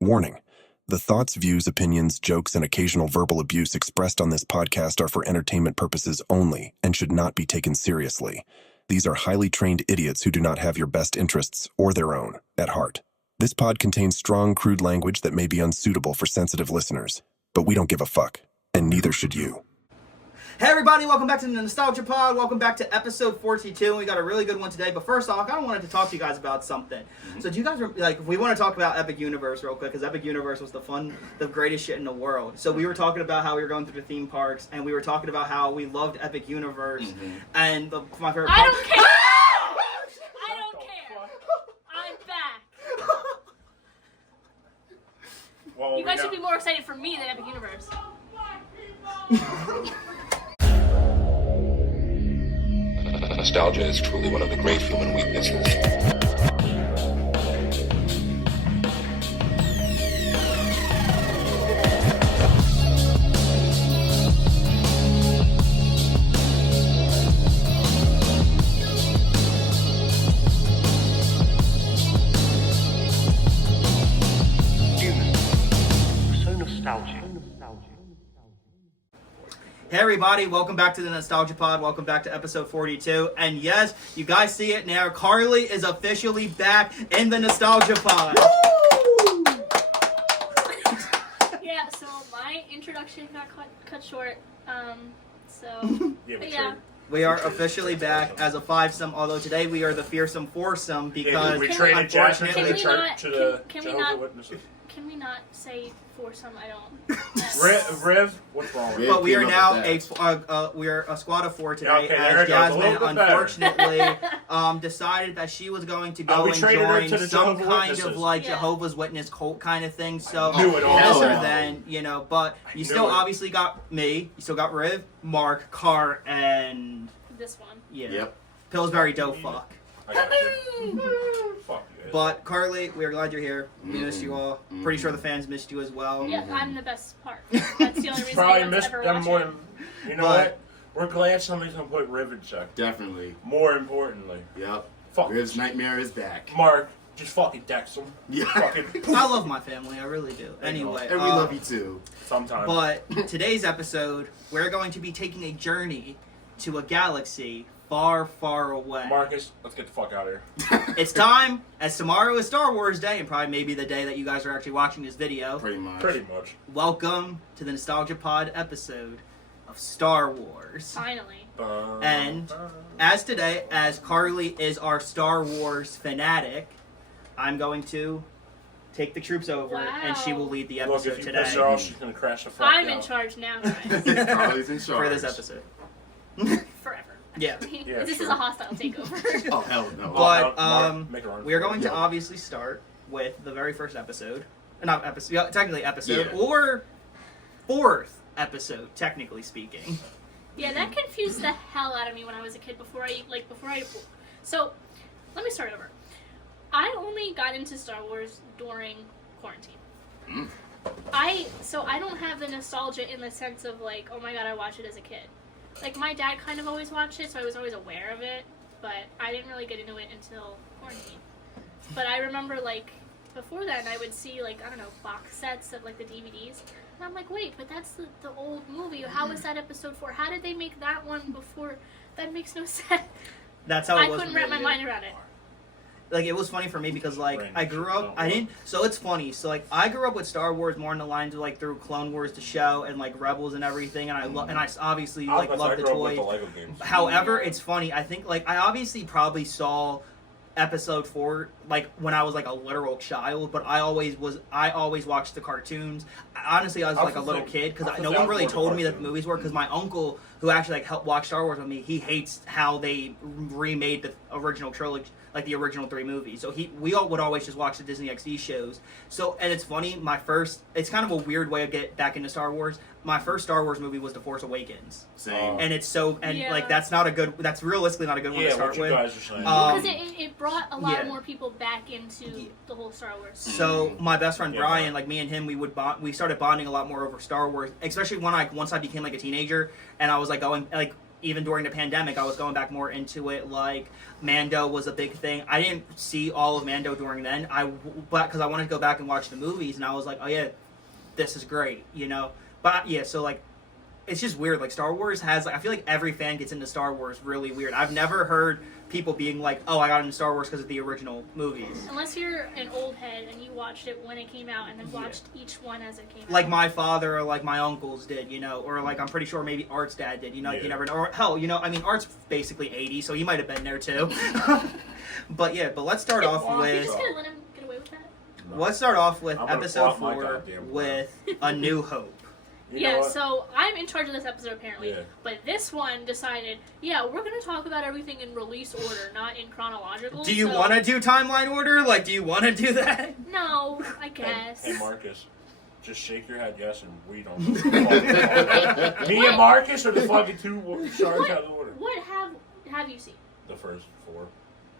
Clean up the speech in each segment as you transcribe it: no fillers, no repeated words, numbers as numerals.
Warning. The thoughts, views, opinions, jokes, and occasional verbal abuse expressed on this podcast are for entertainment purposes only and should not be taken seriously. These are highly trained idiots who do not have your best interests or their own at heart. This pod contains strong, crude language that may be unsuitable for sensitive listeners, but we don't give a fuck, and neither should you. Hey everybody, welcome back to the Nostalgia Pod. Welcome back to episode 42. We got a really good one today, but first off, I kind of wanted to talk to you guys about something. So do you guys, we want to talk about Epic Universe real quick, because Epic Universe was the greatest shit in the world. So we were talking about how we were going through the theme parks, and we were talking about how we loved Epic Universe, and my favorite I don't care! I don't care! I'm back! Well, You guys should be more excited for me than Epic Universe. Nostalgia is truly one of the great human weaknesses. Hey everybody, welcome back to the Nostalgia Pod. Welcome back to episode 42. And yes, you guys see it now. Carleigh is officially back in the Nostalgia Pod. Yeah, so my introduction got cut short. Yeah. We are officially back as a fivesome, although today we are the fearsome foursome because we traded Jazmine Can we to not- to the can we Jehovah's not- Witnesses. Can we not say foursome? I don't. Rev, what's wrong with But we are came now up we are a squad of four today, Yeah, okay, there as it goes. A little Jazmine bit better. unfortunately decided that she was going to go we and traded her join to the some Jehovah's kind of Witnesses. like Yeah. Jehovah's Witness cult kind of thing. So Knew it all. this or Hell no. then, but you knew still it. obviously got me. You still got Riv, Mark, Car, and This one. Yep. Pillsbury Doe fuck. I got you. Fuck you guys. But Carleigh, we are glad you're here. We missed you all. Pretty sure the fans missed you as well. Yeah, I'm the best part. That's the only reason Probably anyone's missed ever them watched more. it. You know But- what? We're glad somebody's gonna put Riv in check. Definitely. More importantly, Yep. fuck Riv's nightmare is back. Mark. Just fucking dex him. Yeah. Fucking I love my family. I really do. Anyway, And we love you too. sometimes. But today's episode, we're going to be taking a journey to a galaxy far, far away. Marcus, let's get the fuck out of here. It's time, as tomorrow is Star Wars Day, and probably maybe the day that you guys are actually watching this video. Pretty much. Pretty much. Welcome to the Nostalgia Pod episode of Star Wars. Finally. And as today, as Carleigh is our Star Wars fanatic, I'm going to take the troops over, and she will lead the Look, episode if you today piss her off, she's gonna crash the fuck I'm out. in charge now, guys. Carly's in charge. for this episode. Forever. Yeah. Yeah, This sure. is a hostile takeover. Oh, hell no. But Mark, make her run we are for it. going to Yeah. obviously start with the very first episode. Not episode, yeah, technically episode, Yeah. or fourth episode, technically speaking. Yeah, that confused the hell out of me when I was a kid. So, let me start over. I only got into Star Wars during quarantine. I don't have the nostalgia in the sense of like, oh my god, I watched it as a kid. Like, my dad kind of always watched it, so I was always aware of it, but I didn't really get into it until quarantine. But I remember, like, before that, I would see, like, I don't know, box sets of, like, the DVDs. And I'm like, wait, but that's the old movie. How is that episode 4? How did they make that one before? That makes no sense. That's how it I was. couldn't for me. wrap my mind around it. Like, it was funny for me because, like, Brain I grew shit up, don't I work. didn't, so it's funny. So, like, I grew up with Star Wars more in the lines of, like, through Clone Wars, the show, and, like, Rebels and everything, and I obviously, I was like, about love to the say, I grew up with toys. the Lego games. However, it's funny. I think, like, I obviously probably saw episode 4, like, when I was, like, a literal child, but I always watched the cartoons. Honestly, I was, like, a little kid, because no one really told me that the movies were, because my uncle, who actually, like, helped watch Star Wars with me, he hates how they remade the original trilogy, like, the original 3 movies. So we all would always just watch the Disney XD shows. So, and it's funny, it's kind of a weird way to get back into Star Wars. My first Star Wars movie was The Force Awakens. Same. And it's so, Yeah. like, that's realistically not a good one to Yeah, start what you with. guys are saying. Um, Because it brought a lot yeah. more people back into the whole Star Wars. So my best friend Yeah. Brian, like me and him, we started bonding a lot more over Star Wars, especially once I became like a teenager, and I was like going like even during the pandemic, I was going back more into it. Like, Mando was a big thing. I didn't see all of Mando during then. But because I wanted to go back and watch the movies, and I was like, oh yeah, this is great, you know. But yeah, so like, it's just weird. Like, Star Wars has, like, I feel like every fan gets into Star Wars really weird. I've never heard people being like, oh, I got into Star Wars because of the original movies. Unless you're an old head and you watched it when it came out and then watched each one as it came out. Like my father or like my uncles did, you know, or like I'm pretty sure maybe Art's dad did, you know, you never know. Or hell, you know, I mean, Art's basically 80, so he might have been there too. But yeah, but let's start off You're with... just gonna let him get away with that? No. Let's start off with I'm gonna episode flop my 4 goddamn with A New Hope. You know Yeah, what? so I'm in charge of this episode apparently, Yeah. but this one decided, yeah, we're going to talk about everything in release order, not in chronological. Do you so- want to do timeline order? Like, do you want to do that? No, I guess. Hey, Marcus, just shake your head yes, and we don't know. Me and Marcus are the fucking two sharks out of the order. What have you seen? The first 4,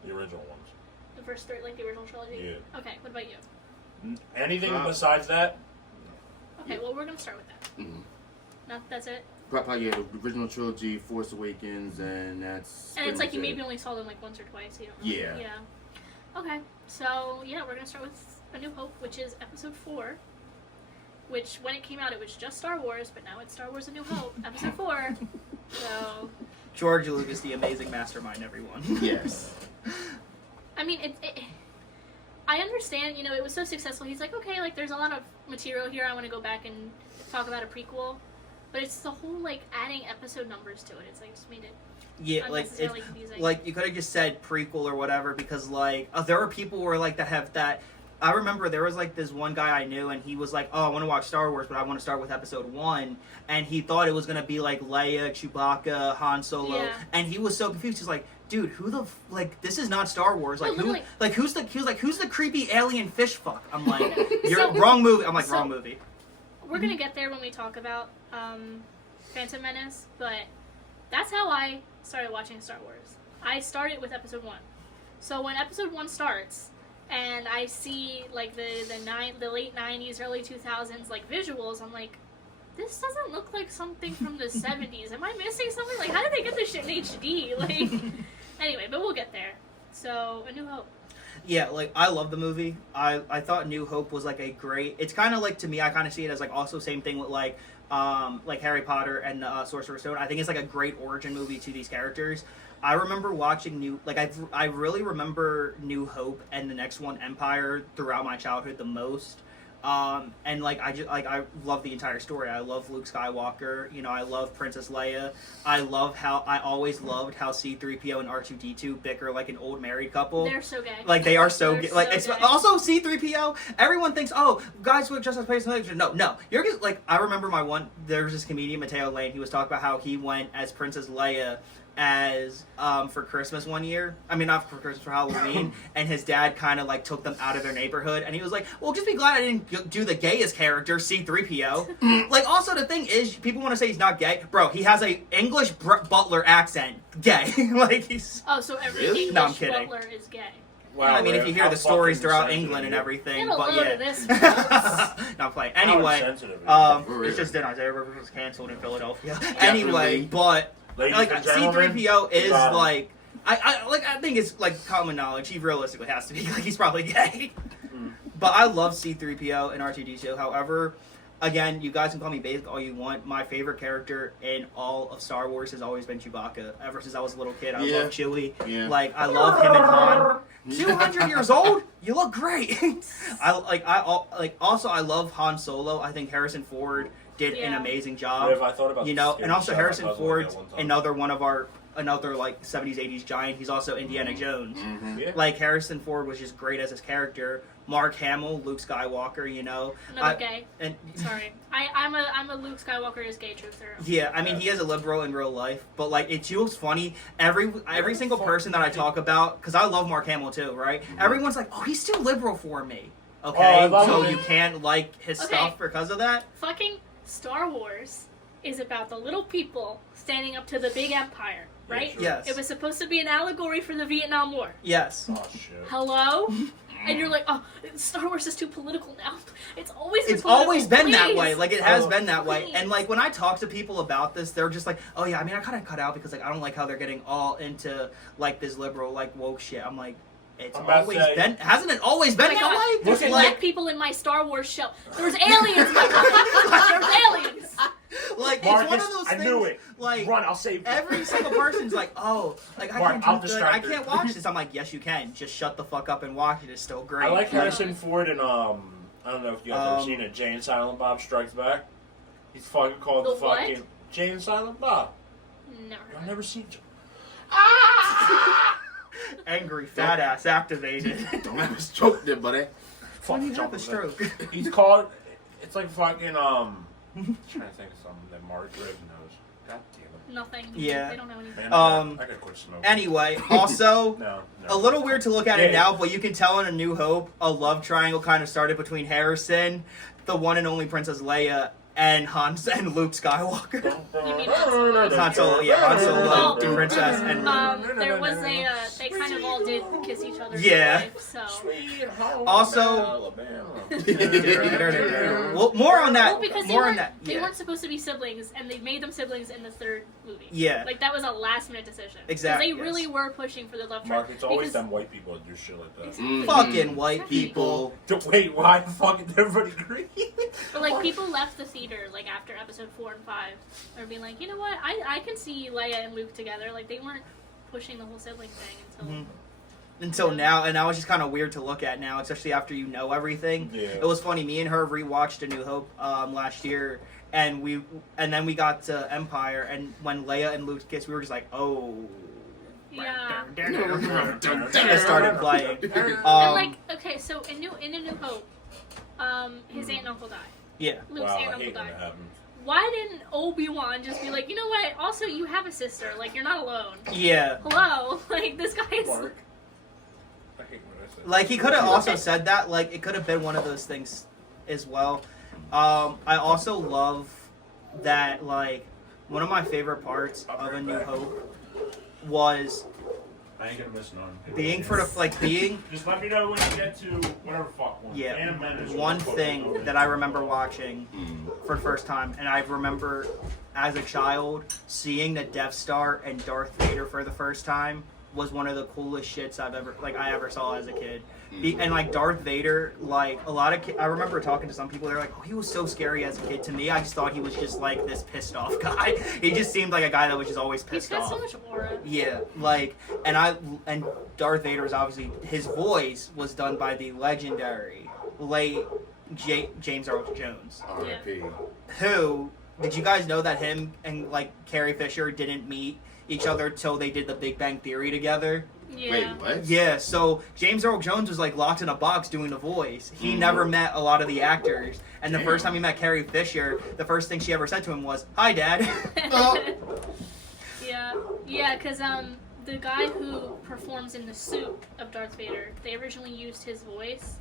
the original ones. The first 3, like the original trilogy? Yeah. Okay, what about you? Anything besides that? Okay, well, we're going to start with that. Mhm. That's it? Probably, yeah, the original trilogy, Force Awakens, and that's... And it's like you pretty much maybe only saw them like once or twice. You don't Yeah. Yeah. Okay, so yeah, we're going to start with A New Hope, which is episode 4. Which, when it came out, it was just Star Wars, but now it's Star Wars A New Hope, episode 4. So... George Lucas, the amazing mastermind, everyone. it. Yes. I mean, I understand, you know, it was so successful. He's like, okay, like, there's a lot of material here. I want to go back and talk about a prequel. But it's the whole, like, adding episode numbers to it. It's, like, just made it Yeah, like, unnecessarily confusing. like you could have just said prequel or whatever, because, like, there are people who are, like, that have that... I remember there was, like, this one guy I knew, and he was like, oh, I want to watch Star Wars, but I want to start with episode 1. And he thought it was going to be, like, Leia, Chewbacca, Han Solo. Yeah. And he was so confused. He's like, dude, who the... Like, this is not Star Wars. Like, No, who... literally. Like, who's the... He was like, who's the creepy alien fish fuck? I'm like, you're... So- wrong movie. I'm like, so- wrong movie. We're going to get there when we talk about Phantom Menace, but that's how I started watching Star Wars. I started with episode 1. So when episode 1 starts, and I see, like, the late 90s, early 2000s, like, visuals, I'm like, this doesn't look like something from the 70s. Am I missing something? Like, how did they get this shit in HD? Like, anyway, but we'll get there. So, A New Hope. Yeah, like, I love the movie. I thought New Hope was, like, a great... It's kind of like, to me, I kind of see it as, like, also same thing with, like Harry Potter and the Sorcerer's Stone. I think it's, like, a great origin movie to these characters. I remember watching I really remember New Hope and the next one, Empire, throughout my childhood the most. And like I love the entire story. I love Luke Skywalker. You know, I love Princess Leia. I always loved how C-3PO and R2-D2 bicker like an old married couple. They're so gay. Like they are so They're gay. Like so it's gay. also C-3PO. Everyone thinks, oh, guys with just as place. No. You're just, like, I remember there was this comedian Mateo Lane. He was talking about how he went as Princess Leia as for Christmas one year. I mean, not for Christmas, for Halloween. And his dad kind of like took them out of their neighborhood, and he was like, well, just be glad I didn't do the gayest character, C-3PO. Like, also the thing is, people want to say he's not gay. Bro, he has a English butler accent. Gay. Like, he's... Oh, so every Really? English No, I'm kidding. butler is gay. Wow, I mean, if you hear how the stories fucking throughout sensitive England and you are. everything, Get a but load yeah. of this. Not playing. How Anyway, insensitive you are. For it's real. just Isaiah Rivers was canceled in Philadelphia. Definitely. Anyway, but Ladies like and gentlemen, C-3PO is got him. like I think it's like common knowledge. He realistically has to be like he's probably gay. But I love C-3PO and R2-D2. However, again, you guys can call me basic all you want. My favorite character in all of Star Wars has always been Chewbacca. Ever since I was a little kid, I Yeah. love Chewie. Yeah. Like I love him and Han. 200 years old? You look great. Also I love Han Solo. I think Harrison Ford did an Yeah. amazing What job. if I thought about You the know, scary and also shot Harrison I was Ford's looking at one time? another one of another like 70s 80s giant. He's also Indiana Jones. Yeah. Like Harrison Ford was just great as his character. Mark Hamill, Luke Skywalker, you know. Another gay. And Sorry. I'm a Luke Skywalker is gay truther. yeah, I mean he is a liberal in real life, but like it's just funny. Every single person that I talk about, because I love Mark Hamill too, right? Everyone's like, oh, he's too liberal for me. Oh, Okay, I love so him. you can't like his Okay. stuff because of that. Fucking Star Wars is about the little people standing up to the big empire, right? sure. Yes. It was supposed to be an allegory for the Vietnam War. Yes. Oh shit. Hello? And you're like, oh, Star Wars is too political now. It's all always been It's always been political, that way. please. Like, it has been that way. Please. And, like, when I talk to people about this, they're just like, oh, yeah, I mean, I kind of cut out because, like, I don't like how they're getting all into, like, this liberal, like, woke shit. I'm like, it's I'm about to always say- been... Hasn't it always been Oh my that God. way? There's Look at, black people in my Star Wars show. There's aliens, There's aliens. Like, Marcus, it's one of those I things... knew it. Like, Run, I'll save you. every single person's like, oh, like, Mark, I'll I distract her. can't watch this. I'm like, yes, you can. Just shut the fuck up and watch it. It's still great. I like Harrison Ford and I don't know if you guys ever Um, seen it, Jay and Silent Bob Strikes Back. He's fucking called The the fucking what? Jay and Silent Bob. Never. I've never seen it. Angry fat ass activated. Don't have a stroke there, buddy. When you Fucking have a jump stroke. He's called. It's like fucking I'm trying to think of something that Mark Gribb knows. God damn it. Nothing. Yeah. They don't know anything. Man, I gotta quit smoking. Anyway, also, No. a little weird to look at it Yeah. now, but you can tell in A New Hope, a love triangle kind of started between Harrison, the one and only Princess Leia, and Hans and Luke Skywalker. You mean Han Solo? Han Solo, yeah, Han Solo, Well, the princess, and There was a, they kind of all did kiss each other. Yeah. In life, so. Sweet home Also- Alabama. well, more on that. Well, because More on that. they Yeah. weren't supposed to be siblings, and they made them siblings in the third movie. Yeah. Like, that was a last-minute decision. 'Cause Exactly, they really yes. were pushing for the love Mark, triangle. it's always because- them white people that do shit like that. Exactly. Fucking white people. Wait, why fucking everybody agree? But, like, people left the theater, like, after episode 4 and 5. They were being like, you know what, I can see Leia and Luke together. Like, they weren't pushing the whole sibling thing until... Mhm. Until now, and now it's just kind of weird to look at now, especially after you know everything. Yeah. It was funny. Me and her rewatched A New Hope last year, and then we got to Empire, and when Leia and Luke kissed, we were just like, oh. Yeah. It started playing. And, Um, like, okay, so in A New Hope, his aunt and uncle died. yeah. Luke's Wow, aunt I and uncle hate when died. that happens. Why didn't Obi-Wan just be like, you know what? Also, you have a sister. Like, you're not alone. Yeah. Hello? Like, this guy is... Mark. I hate when I say Like, he could have also said that. Like, it could have been one of those things as well. I also love that, like, one of my favorite parts of A New Hope was I ain't gonna miss none. being being... Just let me know when you get to whatever fuck one. Yeah, Phantom Menace or one what thing fuck that I remember watching Mm. for the first time, and I remember as a child seeing the Death Star and Darth Vader for the first time was one of the coolest shits I ever saw as a kid. And like Darth Vader, like a lot of I remember talking to some people, they're like, oh, he was so scary as a kid. To me, I just thought he was just like this pissed off guy. He just seemed like a guy that was just always He's pissed got off. so much aura. Yeah, like, and Darth Vader was obviously, his voice was done by the legendary late James Earl Jones. R.I.P. Who, did you guys know that him and, like, Carrie Fisher didn't meet each other till they did the Big Bang Theory together? Yeah. Wait, what? Yeah, so James Earl Jones was, like, locked in a box doing the voice. He never met a lot of the actors. And the Damn. first time he met Carrie Fisher, the first thing she ever said to him was, "Hi, Dad." Yeah, because the guy who performs in the suit of Darth Vader, they originally used his voice,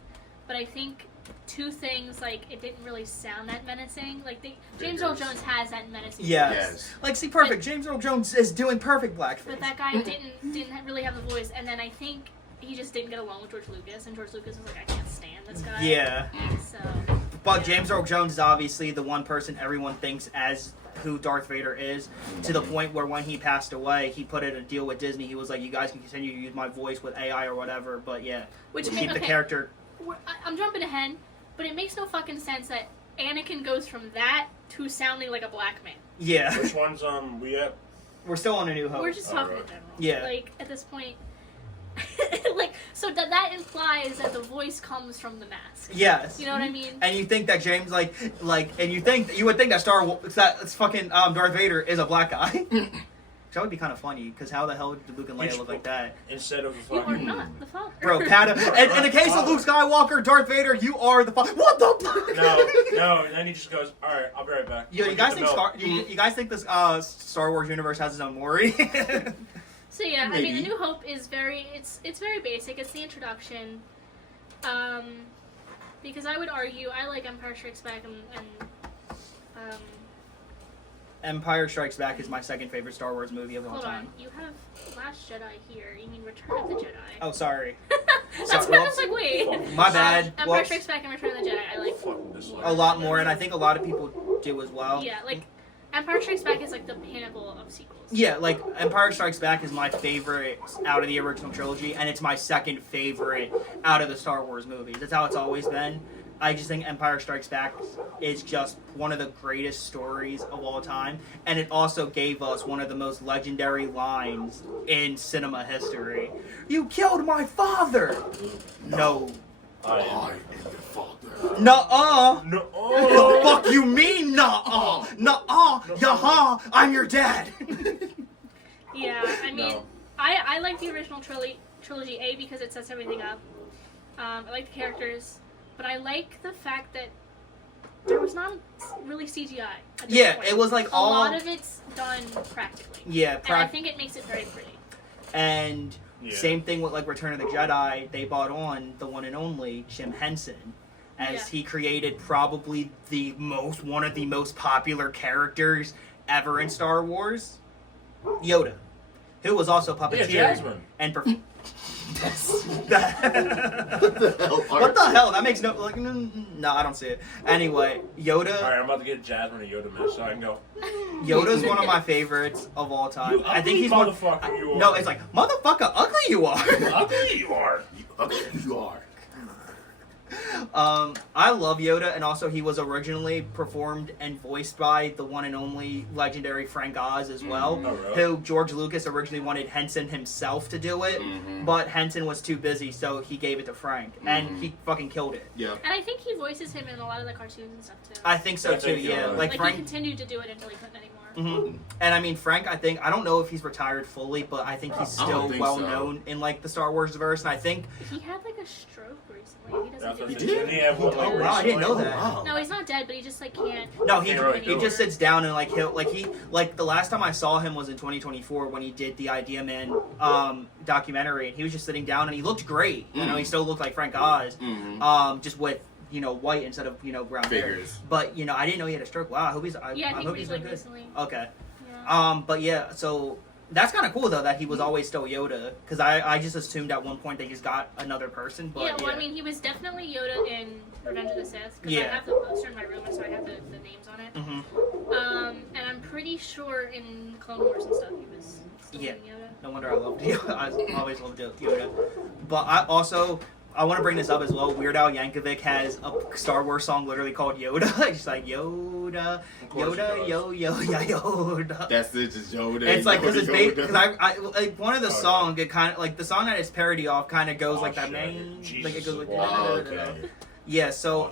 but I think two things, like, it didn't really sound that menacing. Like, James Earl Jones has that menacing Yes. voice. Yes. Like, see, perfect. James Earl Jones is doing perfect blackface. But that guy didn't really have the voice, and then I think he just didn't get along with George Lucas, and George Lucas was like, I can't stand this guy. Yeah. So, But James Earl Jones is obviously the one person everyone thinks as who Darth Vader is, to the point where when he passed away, he put in a deal with Disney. He was like, you guys can continue to use my voice with AI or whatever, but yeah, Which we'll keep the character. I'm jumping ahead, but it makes no fucking sense that Anakin goes from that to sounding like a black man. Yeah. Which one's we at? We're still on A New Hope. We're just talking in Alright. general. Yeah. Like, at this point, like, so that implies that the voice comes from the mask. Yes. You know what I mean? And you think that James, and you would think that it's fucking Darth Vader is a black guy. That would be kind of funny, because how the hell did Luke and Leia look like that? Instead of a You are fucking. not the father. Bro, and in the case of Luke Skywalker, Darth Vader, you are the What the fuck? No, and then he just goes, alright, I'll be right back. Yo, I'll you get guys the think milk." you guys think this Star Wars universe has its own Maury? So yeah, I mean, A Maybe. New Hope is it's very basic. It's the introduction. Because I would argue I like Empire Strikes Back and Empire Strikes Back is my second favorite Star Wars movie of all Hold time. on, you have Last Jedi here. You mean Return of the Jedi? Oh, sorry. That's Sorry, why I was like, wait. My bad. Empire Whoops. Strikes Back and Return of the Jedi. I like Fucking dislike. A lot more, and I think a lot of people do as well. Yeah, like Empire Strikes Back is like the pinnacle of sequels. Yeah, like Empire Strikes Back is my favorite out of the original trilogy, and it's my second favorite out of the Star Wars movies. That's how it's always been. I just think Empire Strikes Back is just one of the greatest stories of all time, and it also gave us one of the most legendary lines in cinema history. You killed my father! No. I I am your father. Nuh-uh! No. The fuck you mean nuh-uh? Nuh-uh! Yaha! I'm your dad! Yeah, I mean, No. I like the original trilogy A because it sets everything up. I like the characters, but I like the fact that there was not really CGI. At this Yeah, point. it was like a all... lot of it's done practically. Yeah, And I think it makes it very pretty. And Yeah. same thing with like Return of the Jedi, they brought on the one and only Jim Henson, as Yeah. he created probably one of the most popular characters ever in Star Wars, Yoda, who was also puppeteered Jazmine. and What what the hell? the hell? That makes no I don't see it. Anyway, Yoda. Alright, I'm about to get Jazmine a Yoda miss so I can go. Yoda's one of my favors of all time. You I think ugly he's one. motherfucker you are. No, it's like motherfucker, ugly you are. Ugly you are. You are. I love Yoda, and also he was originally performed and voiced by the one and only legendary Frank Oz as well, Oh, really? who George Lucas originally wanted Henson himself to do it, but Henson was too busy, so he gave it to Frank, and he fucking killed it. Yeah. And I think he voices him in a lot of the cartoons and stuff too. I think so I too, think yeah. you're right. Like Like Frank. he continued to do it until he couldn't anymore. And I mean, Frank, I don't know if he's retired fully, but I think he's I don't still think well so. known in like the Star Wars verse, and I think. He had like a stroke recently. He doesn't That's what do I it. said. did? Didn't he have one Oh like wow, I didn't know recently? that. Wow. No, he's not dead, but he just like can't. No, he Can't really he do just it. sits down and like the last time I saw him was in 2024 when he did the Idea Man documentary, and he was just sitting down and he looked great. You know, he still looked like Frank Oz, just with white instead of brown hair. Figures. But I didn't know he had a stroke. Wow, I hope he's Yeah, I think hope he's he's like doing good. recently. Okay. Yeah. But yeah, so that's kind of cool though that he was always still Yoda, because I just assumed at one point that he's got another person. But Yeah, well, I mean, he was definitely Yoda in Revenge of the Sith, because I Yeah. have the poster in my room, and so I have the names on it. And I'm pretty sure in Clone Wars and stuff, he was still Yeah. being Yoda. No wonder I loved Yoda. I always loved Yoda. But I want to bring this up as well. Weird Al Yankovic has a Star Wars song literally called Yoda. It's like Yoda, Of course he Yoda, does. Yoda. That's it, just Yoda. It's like because Yoda, it's Yoda. I like one of the song. It kind of like the song that it's parody off kind of goes Oh, like that. shit. Man, Jesus like it goes is like wild. Oh, okay. yeah. So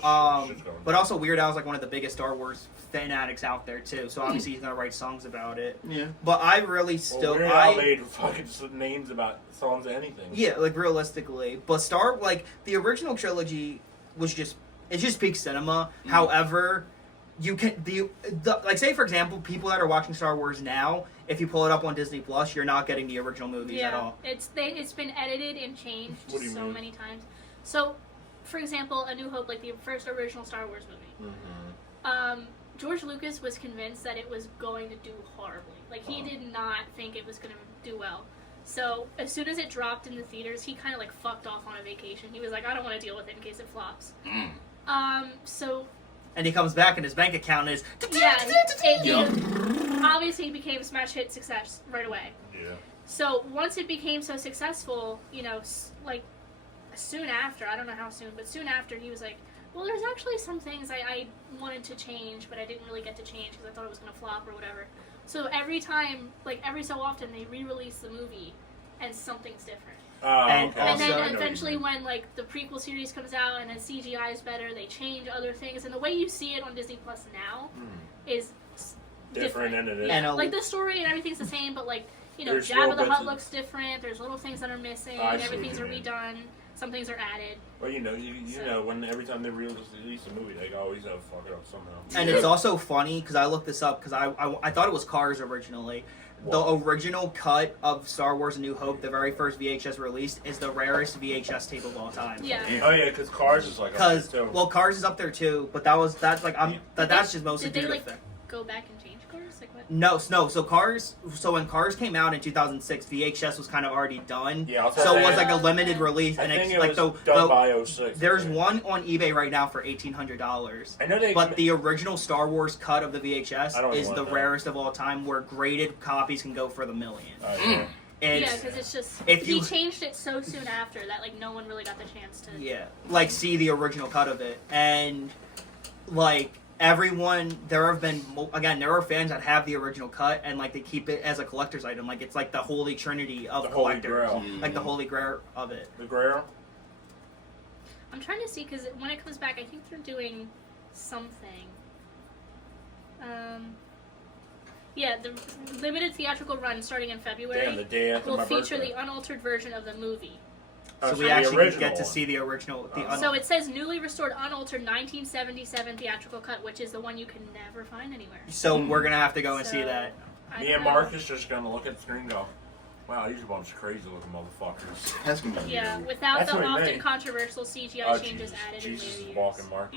shit's going but down. also Weird Al's like one of the biggest Star Wars fanatics out there too. So obviously he's gonna write songs about it. Yeah. But I really still Weird Al made fucking names about songs of anything. Yeah, like realistically, but the original trilogy was just peak cinema. However, you can like say for example, people that are watching Star Wars now, if you pull it up on Disney Plus, you're not getting the original movies at all. It's been edited and changed What do you so mean? many times. So, for example, A New Hope, like the first original Star Wars movie. George Lucas was convinced that it was going to do horribly. Like he did not think it was going to do well. So as soon as it dropped in the theaters, he kind of like fucked off on a vacation. He was like, I don't want to deal with it in case it flops. So And he comes back and his bank account is yeah, obviously he became smash hit success right away. Yeah. So once it became so successful, like soon after, I don't know how soon, but soon after he was like, well, there's actually some things I wanted to change, but I didn't really get to change because I thought it was going to flop or whatever. So every time, like every so often, they re-release the movie and something's different. And Okay. And Also- then I know what you eventually mean. when like the prequel series comes out and then CGI is better, they change other things. And the way you see it on Disney Plus now is Different than it is. And like the story and everything's the same, but like, There's Jabba little the bits Hutt of- looks different, there's little things that are missing, I see everything's are what you mean. redone, some things are added. Well, you So- know, when every time they release a movie, they always fuck it up somehow. And it's also funny because I looked this up because I thought it was Cars originally. The original cut of Star Wars: A New Hope, the very first VHS released, is the rarest VHS tape of all time. Yeah. Oh yeah, because Cars is like up Because there, too. Cars is up there too, but that's just mostly Did they due to like the fact. go back and change Cars? Like what? No. So Cars. So when Cars came out in 2006, VHS was kind of already done. Yeah, I'll so it was say- like a limited release, I and think it's it like was done by 06. There's one on eBay right now for $1,800. I know they. But the original Star Wars cut of the I VHS don't is want the that. rarest of all time, where graded copies can go for the million. Yeah, It's because it's just if he you- changed it so soon after that like no one really got the chance to. yeah, like see the original cut of it, and like everyone, there are fans that have the original cut and like they keep it as a collector's item, like it's like the holy trinity of The Holy collectors, Grail. like the holy grail of it. The Grail? I'm trying to see because when it comes back, I think they're doing something. Yeah, the limited theatrical run starting in February Damn, the day after will my feature birthday. the unaltered version of the movie. So we the actually original get to one. see the original. So it says newly restored unaltered 1977 theatrical cut, which is the one you can never find anywhere. So we're gonna have to go and see So, that. I Me don't and know. Marcus just gonna look at the screen and go, wow, these are a bunch of crazy looking motherfuckers. That's gonna be Yeah, without That's the what he often made. controversial CGI Oh, changes added in Jesus later is years. walking, Mark.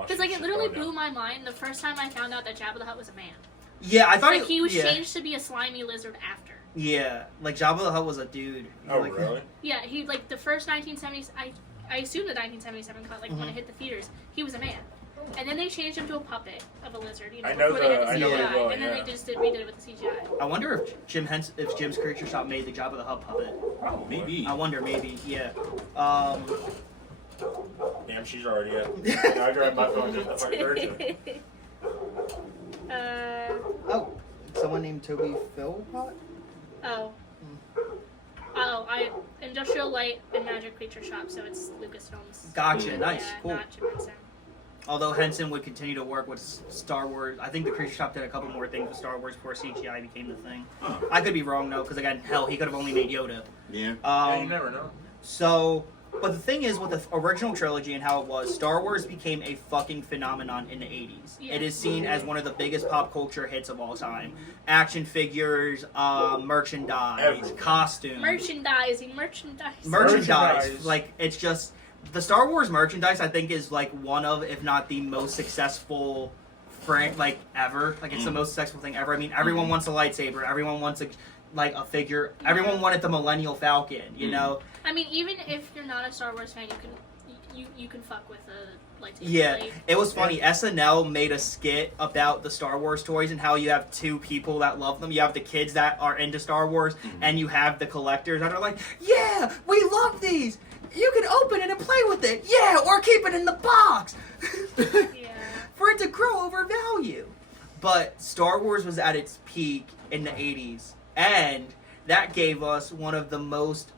Because like it literally blew my mind the first time I found out that Jabba the Hutt was a man. Yeah, I thought Like he was yeah. changed to be a slimy lizard after. Yeah, like Jabba the Hutt was a dude. Oh, Like, really? Yeah, he like the first 1970s. I assume the 1977 cut, like Mm-hmm. when it hit the theaters, he was a man, and then they changed him to a puppet of a lizard. You know, I know before they had the- the I know CGI, the- and then yeah. they just redid it with the CGI. I wonder if Jim's Creature Shop made the Jabba the Hutt puppet. Probably. Maybe. I wonder, maybe, yeah. Damn, she's already up. I grabbed my phone just to fucking hurt you. Oh, someone named Toby Philpott? Oh. Industrial Light and Magic Creature Shop, so it's Lucasfilms. Gotcha, nice, Yeah, cool. not Jim Henson. Although Henson would continue to work with Star Wars, I think the Creature Shop did a couple more things with Star Wars before CGI became the thing. Huh. I could be wrong though, because again, hell, he could have only made Yoda. Yeah. Yeah, you never know. So, but the thing is, with the original trilogy and how it was, Star Wars became a fucking phenomenon in the 80s. Yeah. It is seen as one of the biggest pop culture hits of all time. Action figures, merchandise, Everything. costumes. Merchandise. Merchandise. Like, it's just... The Star Wars merchandise, I think, is like one of, if not the most successful like ever. Like, it's the most successful thing ever. I mean, everyone wants a lightsaber. Everyone wants a figure. Everyone wanted the Millennial Falcon, you know? I mean, even if you're not a Star Wars fan, you can fuck with a lightsaber. Yeah, blade. it was funny. SNL made a skit about the Star Wars toys and how you have two people that love them. You have the kids that are into Star Wars, and you have the collectors that are like, yeah, we love these. You can open it and play with it. Yeah, or keep it in the box. Yeah. For it to grow over value. But Star Wars was at its peak in the 80s, and that gave us one of the most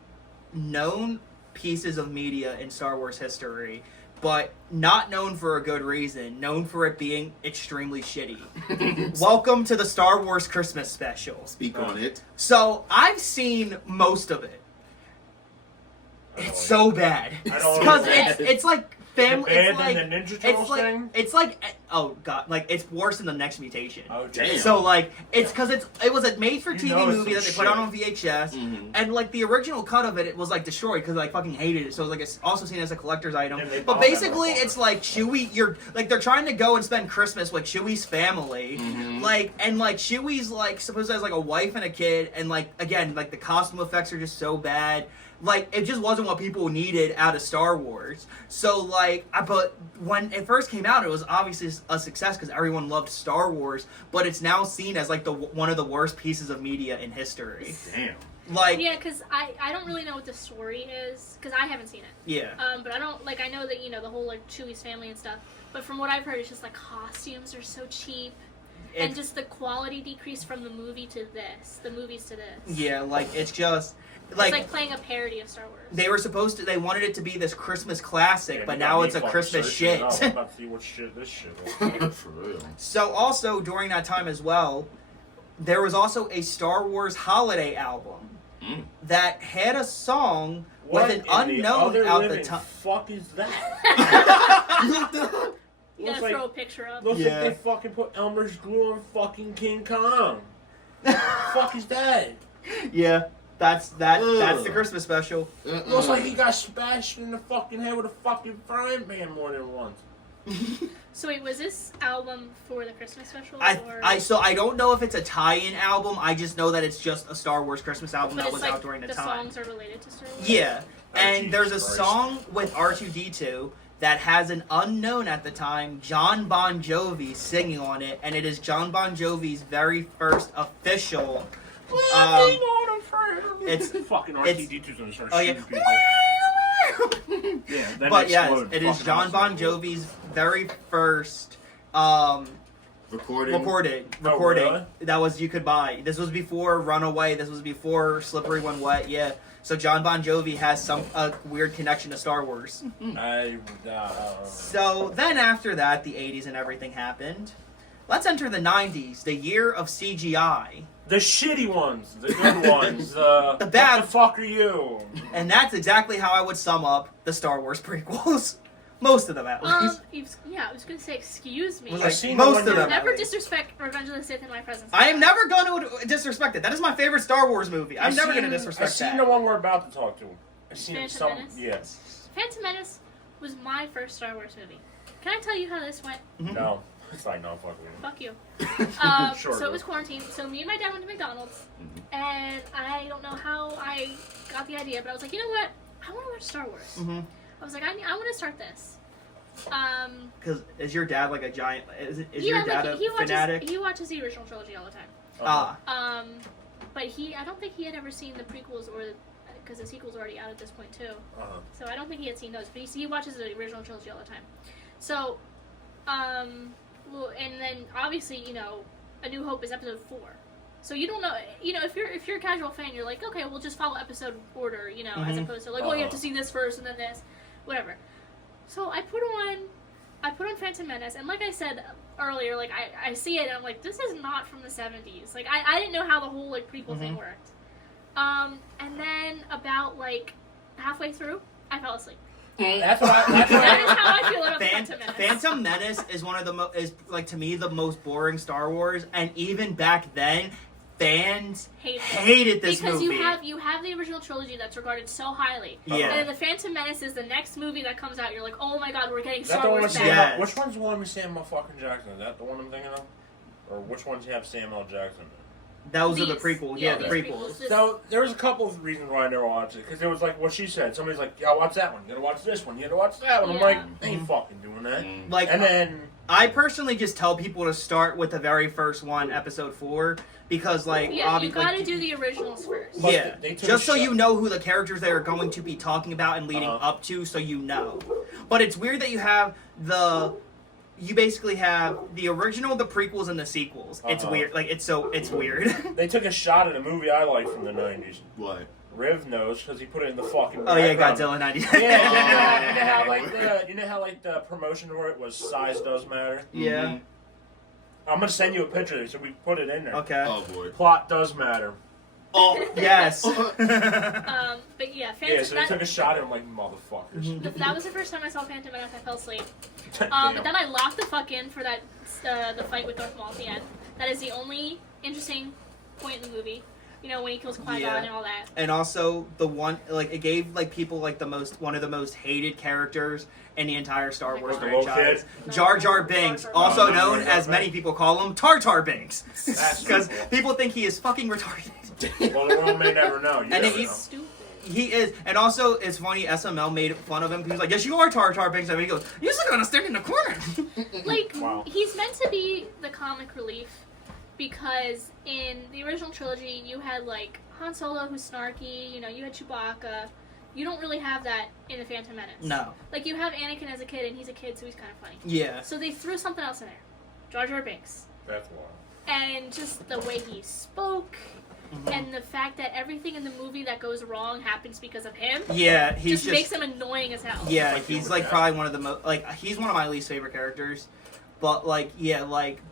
known pieces of media in Star Wars history, but not known for a good reason, known for it being extremely shitty. Welcome to the Star Wars Christmas special. Speak on it. So, I've seen most of it. It's so bad. I don't Because understand. it's like family. Bad It's like than the Ninja it's Turtles like thing? it's like oh god, like it's worse than the Next Mutation. Oh, Damn. So like it's because it was a made for You TV know it's movie that they some put out shit. on VHS, Mhm. and like the original cut of it was like destroyed because like fucking hated it. So like it's also seen as a collector's item. Yeah, they But bought that basically, motherfucker. it's like Chewie. You're like they're trying to go and spend Christmas with Chewie's family, Mhm. like and like Chewie's like supposed to have like a wife and a kid, and like again like the costume effects are just so bad. Like, it just wasn't what people needed out of Star Wars. So, like, but when it first came out, it was obviously a success because everyone loved Star Wars, but it's now seen as, like, one of the worst pieces of media in history. Damn. Like, Yeah, because I don't really know what the story is, because I haven't seen it. yeah. But I don't, like, I know that, you know, the whole, like, Chewie's family and stuff, but from what I've heard, it's just, like, costumes are so cheap, and just the quality decrease from the movies to this. Yeah, like, it's just... It's like playing a parody of Star Wars. They wanted it to be this Christmas classic, Yeah, but you now got it's me a fucking Christmas searching shit. it out. I'm about to see what shit this shit is. For real. So also, during that time as well, there was also a Star Wars holiday album that had a song What with an in the unknown other out the living time. fuck is that? You Looks gotta like- throw a picture up. Looks Yeah. like they fucking put Elmer's glue on fucking King Kong. Fuck is that? Yeah, that's the Ugh. Christmas special. Looks like he got smashed in the fucking head with a fucking frying pan more than once. So wait, was this album for the Christmas special? So I don't know if it's a tie-in album. I just know that it's just a Star Wars Christmas album but that was like out during the the time. songs are related to Star Wars? Yeah, and Jesus there's a Christ. song with R2-D2 that has an unknown at the time, John Bon Jovi, singing on it, and it is John Bon Jovi's very first official. It's fucking R2-D2's gonna start oh yeah. shooting people. Yeah, that But yes, exploded. it is Fucking John Bon awesome. Jovi's very first Recording. recording really? that was you could buy. This was before Runaway. This was before Slippery When Wet. Yeah. So John Bon Jovi has some weird connection to Star Wars. So then after that, the 80s and everything happened. Let's enter the 90s, the year of CGI. The shitty ones, the good ones, the bad- What the fuck are you? And that's exactly how I would sum up the Star Wars prequels. Most of them, at least. I was gonna say, excuse me. Like, I've seen most the of one them. where- at Never least. disrespect Revenge of the Sith in my presence. I am never going to disrespect it. That is my favorite Star Wars movie. I'm never going to disrespect I've seen that. the one we're about to talk to. I've seen Phantom some. Menace? Yes. Phantom Menace was my first Star Wars movie. Can I tell you how this went? No. It's like, no, fuck you. Fuck you. Sure, So it was go. quarantine. So me and my dad went to McDonald's, and I don't know how I got the idea, but I was like, you know what? I want to watch Star Wars. Mm-hmm. I was like, I want to start this. Because is your dad like a giant? Is Yeah, your dad like, a fanatic? He watches the original trilogy all the time. Ah, But I don't think he had ever seen the prequels because the sequel's already out at this point too. So I don't think he had seen those. But he watches the original trilogy all the time. So, well, and then obviously, A New Hope is episode 4. So you don't know, if you're a casual fan, you're like, okay, we'll just follow episode order, as opposed to like, oh, you have to see this first and then this, whatever. So I put on Phantom Menace, and like I said earlier, like I see it and I'm like, this is not from the 70s. Like I didn't know how the whole like prequel thing worked. And then about like halfway through, I fell asleep. That's what I. That is how I feel about Phantom Menace. Phantom Menace is one of the is like to me the most boring Star Wars, and even back then, fans hated this because movie. you have the original trilogy that's regarded so highly. Yeah. And then the Phantom Menace is the next movie that comes out. You're like, oh my god, we're getting That Star the one Wars with back. Yes. Which one's the one with Samuel fucking Jackson? Is that the one I'm thinking of? Or which ones have Samuel Jackson in? Those are the These. prequels. Yeah, Yeah, the these prequels. prequels. So there was a couple of reasons why I never watched it. Because it was like what she said. Somebody's like, "Yeah, watch that one. You gotta watch this one. You gotta watch that one." I'm Yeah. like, I ain't fucking doing that. Like, And then I personally just tell people to start with the very first one, episode 4, because like Yeah, you obviously, gotta do the originals first. Plus, yeah, they took just a so shot. you know who the characters they are going to be talking about and leading up to, so you know. But it's weird that you basically have the original, the prequels, and the sequels. It's weird. Like it's weird. they took a shot at a movie I like from the '90s. What? Riv knows because he put it in the fucking. Oh yeah, background. Godzilla 90. Yeah, you know how the promotion for it was size does matter. Yeah. I'm gonna send you a picture so we put it in there. Okay. Oh boy. Plot does matter. Oh Yes. But yeah, Phantom. Yeah, so they took a shot at him like motherfuckers. That was the first time I saw Phantom Menace. I fell asleep. Damn. But then I locked the fuck in for that the fight with Darth Maul at the end. That is the only interesting point in the movie. When he kills Qui-Gon Yeah. and all that. And also the one like it gave like people like one of the most hated characters in the entire Star Wars The little franchise. kid? Jar Jar Binks, Jar Jar also Binks. known as many people call him Tartar Binks, That's because cool. people think he is fucking retarded. Well, the world may never know. You And never he's- know. Stupid. He is, and also it's funny. SML made fun of him. He was like, "Yes, you are Tartar Binks." And he goes, "You're just gonna stick in the corner." Like, Wow. he's meant to be the comic relief because in the original trilogy, you had, like, Han Solo who's snarky, you had Chewbacca. You don't really have that in the Phantom Menace. No. Like, you have Anakin as a kid, and he's a kid, so he's kind of funny. Yeah. So they threw something else in there. Jar Jar Binks. That's wild. And just the way he spoke, and the fact that everything in the movie that goes wrong happens because of him, Yeah, he's just makes him annoying as hell. Yeah, Like he's Hubert like Jack. probably one of the most like he's one of my least favorite characters. But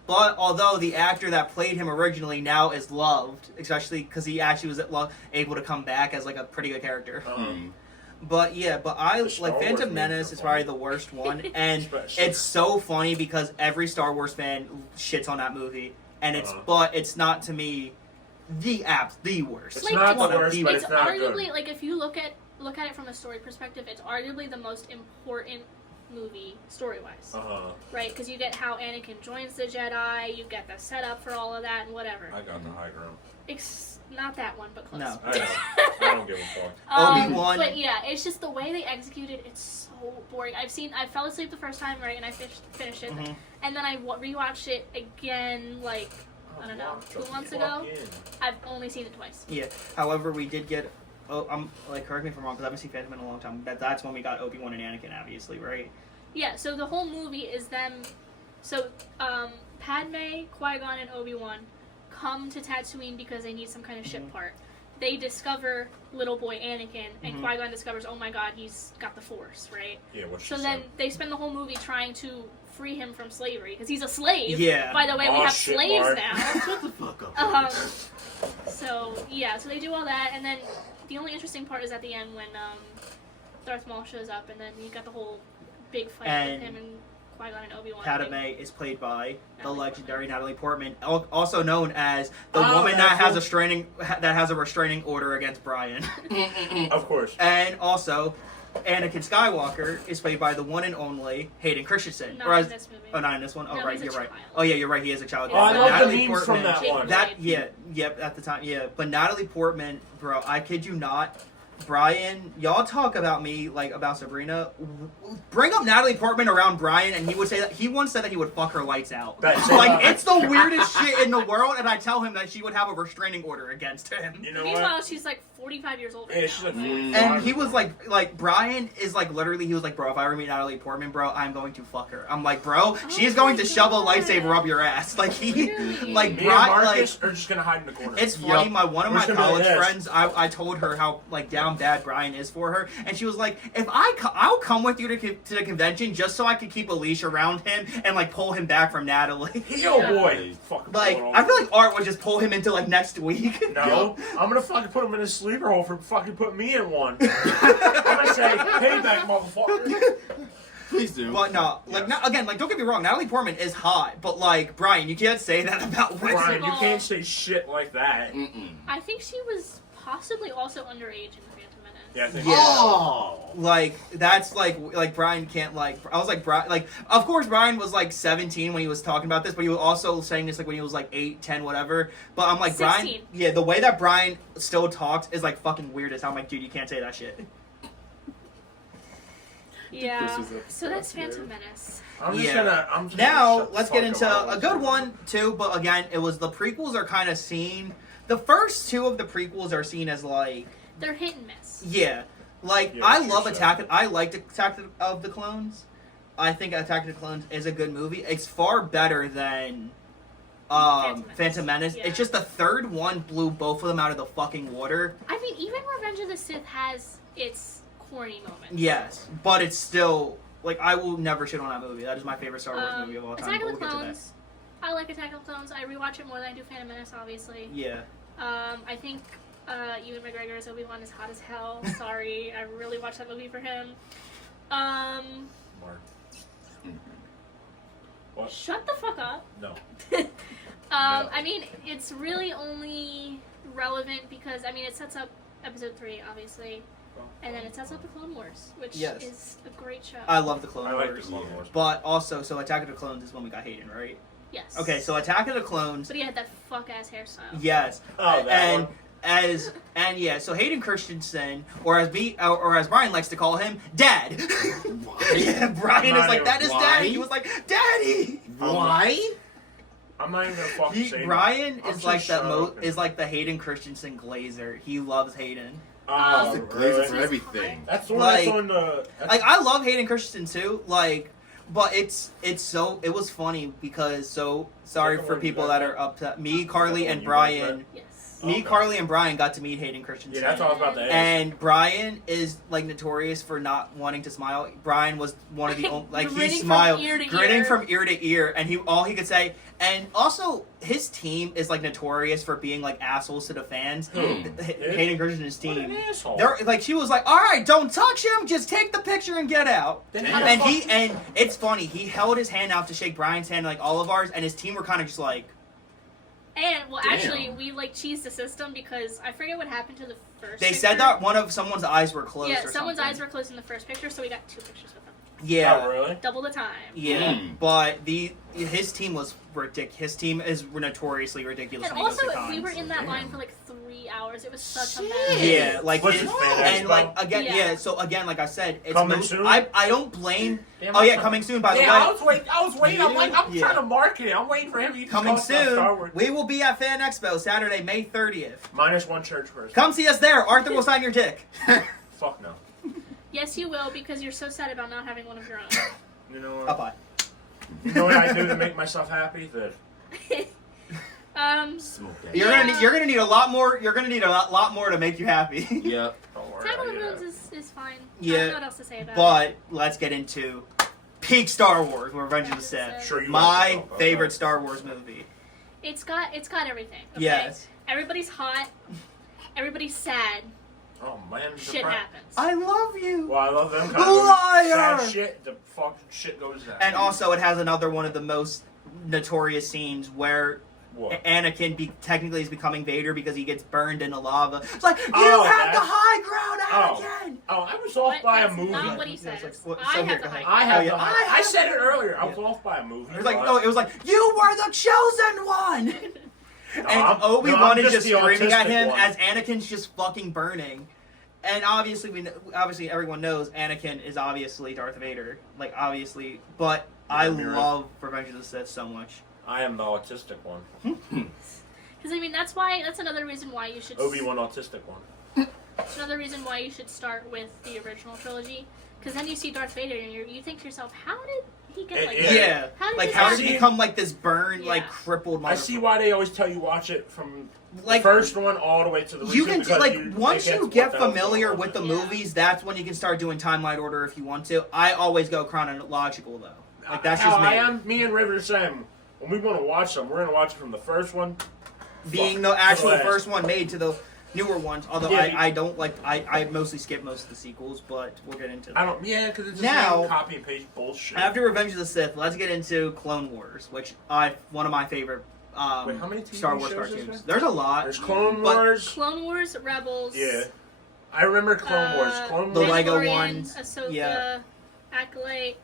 but although the actor that played him originally now is loved, especially because he actually was able to come back as like a pretty good character. But I The Star like Wars Phantom movies Menace are is probably funny. the worst one, and Especially- it's so funny because every Star Wars fan shits on that movie, and it's not to me the worst. It's Like, not it's- the worst, but It's it's not arguably good. like if you look at it from a story perspective, it's arguably the most important movie story-wise. Right, because you get how Anakin joins the Jedi, you get the setup for all of that and whatever. I got the high ground. Not that one, but close. No. I know. I don't give a fuck. Obi-Wan. But yeah, it's just the way they executed it's so boring. I fell asleep the first time, right, and I finished it. Mhm. And then I rewatched it again, like, I don't know, 2 months ago. I've only seen it twice. Yeah. However, we did get. Oh, I'm correct me if I'm wrong because I haven't seen Phantom in a long time. That's when we got Obi-Wan and Anakin, obviously, right? Yeah. So the whole movie is them. So Padme, Qui-Gon, and Obi-Wan come to Tatooine because they need some kind of ship part. They discover little boy Anakin, and Qui-Gon discovers, oh my god, he's got the Force, right? Yeah. What she So said. then they spend the whole movie trying to free him from slavery because he's a slave. Yeah. By the way, we Oh, have shit, slaves Mark. now. Shut the fuck up. So they do all that, and then the only interesting part is at the end when Darth Maul shows up, and then you got the whole big fight And with him and Qui-Gon and Obi-Wan. Padme is played by the Natalie legendary Natalie Portman, also known as the Oh, woman that that's has a restraining order against Brian. Of course. And also, Anakin Skywalker is played by the one and only Hayden Christensen. Not in this movie. Oh, not in this one. Oh, No, right, he's a you're right. child. Oh, yeah, you're right. He is a child. Oh, I But love the Natalie memes from that Jake one. Blade. Yep, at the time, yeah. But Natalie Portman, bro, I kid you not. Brian, y'all talk about me like about Sabrina. Bring up Natalie Portman around Brian, and he would say that he once said that he would fuck her lights out. That's Like it's the weirdest shit in the world, and I tell him that she would have a restraining order against him. You know Meanwhile, what? she's like 45 years old. Yeah, Right she's now. like. And he was like Brian is like literally he was like, bro, if I ever meet Natalie Portman, bro, I'm going to fuck her. I'm like, bro, she is going to shove a lightsaber up your ass. Like he, Really? like Me and Brian, like. Marcus are just gonna hide in the corner. It's funny. Yup. One of We're my just gonna college be like this. friends, I told her how like down bad Brian is for her, and she was like, "If I'll come with you to the convention just so I could keep a leash around him and like pull him back from Natalie." Yo, boy. Fucking Like pull it I all. feel like Art would just pull him into like next week. No, I'm gonna fucking put him in a sleeper hole for fucking putting me in one. I'm gonna say, payback, motherfucker. Please do. But no, like Yes. now again, like don't get me wrong, Natalie Portman is hot, but like Brian, you can't say that about women. Brian, you all- can't say shit like that. I think she was possibly also underage in the Phantom Menace. Yeah, I think Yeah. Oh! Like that's like Brian can't like I was like Brian like of course Brian was like 17 when he was talking about this, but he was also saying this like when he was like 8, 10, whatever. But I'm like 16. Brian, yeah, the way that Brian still talks is like fucking weird as hell. I'm like, dude, you can't say that shit. Yeah. This is a- So that's Phantom Menace. I'm just Yeah. gonna. I'm just Now gonna shut let's the get fuck into up. a good one too. But again, it was the prequels are kind of seen. The first two of the prequels are seen as like They're hit and miss. yeah, like Yeah, I sure, love sure. Attack. I liked Attack of the Clones. I think Attack of the Clones is a good movie. It's far better than Phantom Menace. Yeah. It's just the third one blew both of them out of the fucking water. I mean, even Revenge of the Sith has its corny moments. Yes, but it's still like I will never shit on that movie. That is my favorite Star Wars movie of all time. Attack but of the we'll get to Clones. I like Attack of the Clones. I rewatch it more than I do Phantom Menace, obviously. that. Yeah. I think Ewan McGregor as Obi-Wan is hot as hell. Sorry, I really watched that movie for him. Mark. What? Shut the fuck up. No. I mean, it's really only relevant because, I mean, it sets up Episode 3, obviously. And then it sets up the Clone Wars, which Yes. is a great show. I love the Clone I like Wars. the Clone Wars. But also, so Attack of the Clones is when we got Hayden, right? Yes. Okay, so Attack of the Clones, But he had that fuck-ass hairstyle. yes. Oh, that and one. yeah, so Hayden Christensen, or as Brian likes to call him, Dad. Yeah, Brian is like, that is Why? Daddy. He was like, Daddy. Why? I'm not even gonna fucking say Brian I'm is just like shut up and- is like the Hayden Christensen glazer. He loves Hayden. Oh, He's the glazer really? for everything. That's the one Like- that's on the. That's, Like I love Hayden Christensen too. Like, but it was funny because sorry the for one people you that read? are upset. Me, Is that Carleigh, the one and you Brian. read? Yes. Me, Okay. Carleigh, and Brian got to meet Hayden Christensen. yeah, that's all I was about to ask. And Brian is like notorious for not wanting to smile. Brian was one of the only, like he Grinning from smiled, ear to grinning ear. from ear to ear, and all he could say. And also, his team is like notorious for being like assholes to the fans. Hayden Christensen's What an team. asshole. They're like she was like, all right, don't touch him, just take the picture and get out. Then Damn. how the And fuck- it's funny. He held his hand out to shake Brian's hand, like all of ours, and his team were kind of just like, And, well, Damn. actually, we, like, cheesed the system because I forget what happened to the first they picture. said that someone's eyes were closed. Yeah, or someone's something. eyes were closed in the first picture, so we got 2 pictures with them. Yeah. Oh, really? Double the time. Yeah, but his team was ridiculous. His team is notoriously ridiculous. And when he goes also, to cons. we were in that line for like 3 hours. It was such a mess. Yeah, like What's it- his fan and expo? like again, Yeah. So again, like I said, it's Coming soon? I don't blame. Damn, Oh yeah, I'm- coming soon. By the way, I was waiting. I'm like, I'm Yeah. trying to market it. I'm waiting for him to eat coming this Star soon. Wars. We will be at Fan Expo Saturday, May 30th. Minus one church person. Come see us there. Arthur will sign your dick. Fuck no. Yes, you will, because you're so sad about not having one of your own. You know what? Bye. You know what I do to make myself happy? That Smoke that. You're gonna need a lot more. You're gonna need a lot more to make you happy. Yep. don't worry. Attack I of the get Clones it. is fine. I Yeah, don't know what else to say about it. But let's get into peak Star Wars, Revenge of the Sith. Sure, you My like it. favorite Star Wars movie. It's got everything. Okay? Yes. Everybody's hot. Everybody's sad. Oh man, Shit happens. I love you. Well, I love them kind Liar! of sad shit. The fucking shit goes down. And also, it has another one of the most notorious scenes where What? Anakin technically is becoming Vader because he gets burned in the lava. It's like, you Oh, have the that's- high ground, Anakin! Oh, I was off But by a that's movie. not what he Yeah, it's says. like, what- I so here, have the go ahead. high I ground. have Oh, yeah. the I said it earlier. I was Yeah. off by a movie. It was like, but- no, it was like, you were the chosen one! No, And I'm Obi-Wan is just the screaming at autistic him one. as Anakin's just fucking burning. And obviously everyone knows Anakin is obviously Darth Vader. Like, obviously. But I Mirror. love Revenge of the Sith so much. I am the autistic one. Because I mean, that's another reason why you should. Obi-Wan autistic one. It's another reason why you should start with the original trilogy. Because then you see Darth Vader and you think to yourself, how did he get like that? Yeah. How did Like, he how get did he See- become like this burned, Yeah. like, crippled I motherfucker? see why they always tell you watch it from Like, the first one all the way to the you recent, can because like once they you what get the hell's familiar going on with the Yeah. movies, that's when you can start doing timeline order if you want to. I always go chronological though. Like that's just How me. I am. Me and River are saying when we want to watch them, we're gonna watch it from the first one. Being Fuck, the actual last. first one made to the newer ones. Although Yeah, I don't like I mostly skip most of the sequels, but we'll get into that. I don't. Yeah, because it's just Now- like copy and paste bullshit. After Revenge of the Sith, let's get into Clone Wars, which one of my favorite Wait, how many TV Star Wars shows is cartoons. there? There's a lot. There's Clone But- Wars. Clone Wars, Rebels. Yeah, I remember Clone Wars. Clone The Wars. Lego Mandalorian, ones, Ahsoka, yeah. Acolyte,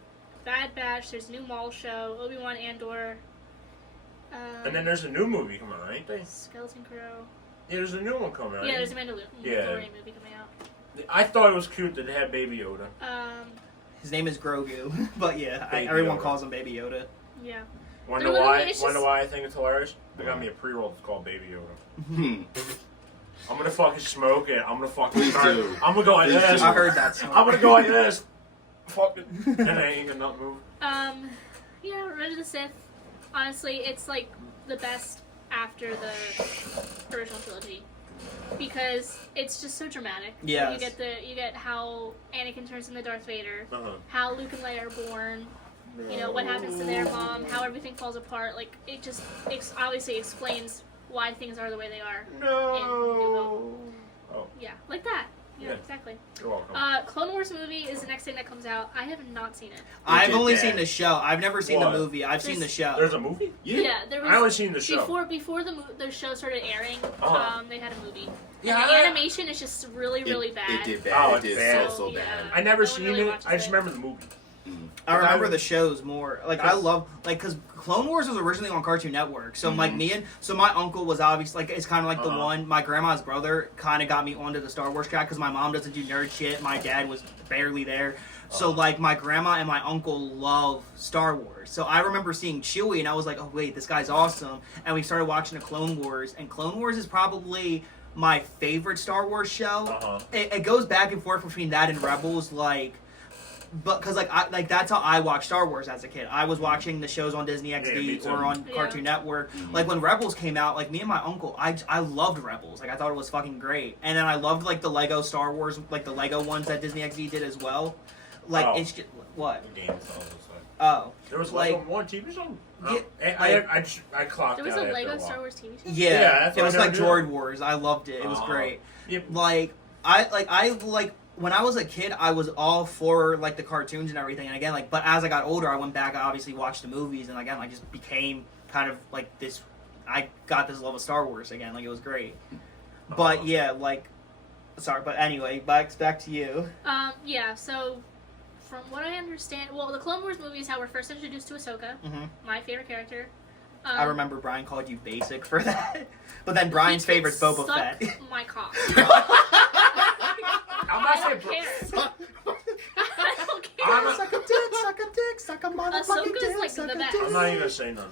Bad Batch. There's a new Maul show. Obi-Wan Andor. And then there's a new movie coming out, ain't they? Skeleton Crow. Yeah, there's a new one coming out. Yeah, ain't there's a there? Mandalorian movie coming out. I thought it was cute that they had Baby Yoda. His name is Grogu, but yeah, Baby everyone Yoda. calls him Baby Yoda. Yeah. Wonder Literally, why? it's Wonder just- why I think it's hilarious? They got me a pre-roll that's called Baby Yoda. Hmm. I'm gonna fucking smoke it. I'm gonna fucking Please start. do. I'm gonna go like Please this. do. I heard that song. I'm gonna go like this. Fucking. And I ain't gonna not move. Yeah, Revenge of the Sith. Honestly, it's like the best after the original trilogy because it's just so dramatic. Yes. You get how Anakin turns into Darth Vader, Uh-huh. how Luke and Leia are born. You know what happens to their mom, how everything falls apart. Like it just obviously explains why things are the way they are. No. Oh, Yeah, like that. Yeah, Yeah. exactly. you're welcome. Clone Wars movie is the next thing that comes out. I have not seen it. I've did only that. seen the show. I've never seen What? the movie. I've seen the show. There's a movie? Yeah, there was. I only seen the show. Before the show started airing, Uh-huh. They had a movie. Yeah, And the I- animation is just really, really bad. It did Oh, bad. it's It did bad. so Yeah. bad. I never No one seen really it. watches I just it. remember the movie. I remember I- the shows more. Like I love because Clone Wars was originally on Cartoon Network. So like my uncle was obviously like it's kind of like the Uh-huh. one. My grandma's brother kind of got me onto the Star Wars track because my mom doesn't do nerd shit. My dad was barely there. So like my grandma and my uncle love Star Wars. So I remember seeing Chewie and I was like, oh wait, this guy's awesome. And we started watching the Clone Wars. And Clone Wars is probably my favorite Star Wars show. Uh-huh. It goes back and forth between that and Rebels, but because that's how I watched Star Wars as a kid. I was watching the shows on Disney me XD too. or on Yeah. Cartoon Network. Like when Rebels came out, like me and my uncle, I loved Rebels. Like I thought it was fucking great. And then I loved like the Lego Star Wars, like the Lego ones that Disney XD did as well. Like Oh. it's just what? The games, all this stuff. Oh, There was like Lego one TV show. Yeah, I clocked There was out a after Lego a while. Star Wars TV show. yeah, Yeah, that's it what was I like never Droid did. Wars. I loved it. It was great. Yep. Like I when I was a kid, I was all for like the cartoons and everything. And again, like, but as I got older, I went back. I obviously watched the movies, and again, I just became kind of like this. I got this love of Star Wars again. Like it was great. But yeah, like, sorry, but anyway, back to you. Yeah. So from what I understand, well, the Clone Wars movie is how we're first introduced to Ahsoka, my favorite character. I remember Brian called you basic for that. But then Brian's favorite's Boba Fett. My cock. I don't care. I don't care. Suck a dick, suck a motherfucking dick. Ahsoka's like the best. I'm not even gonna say nothing.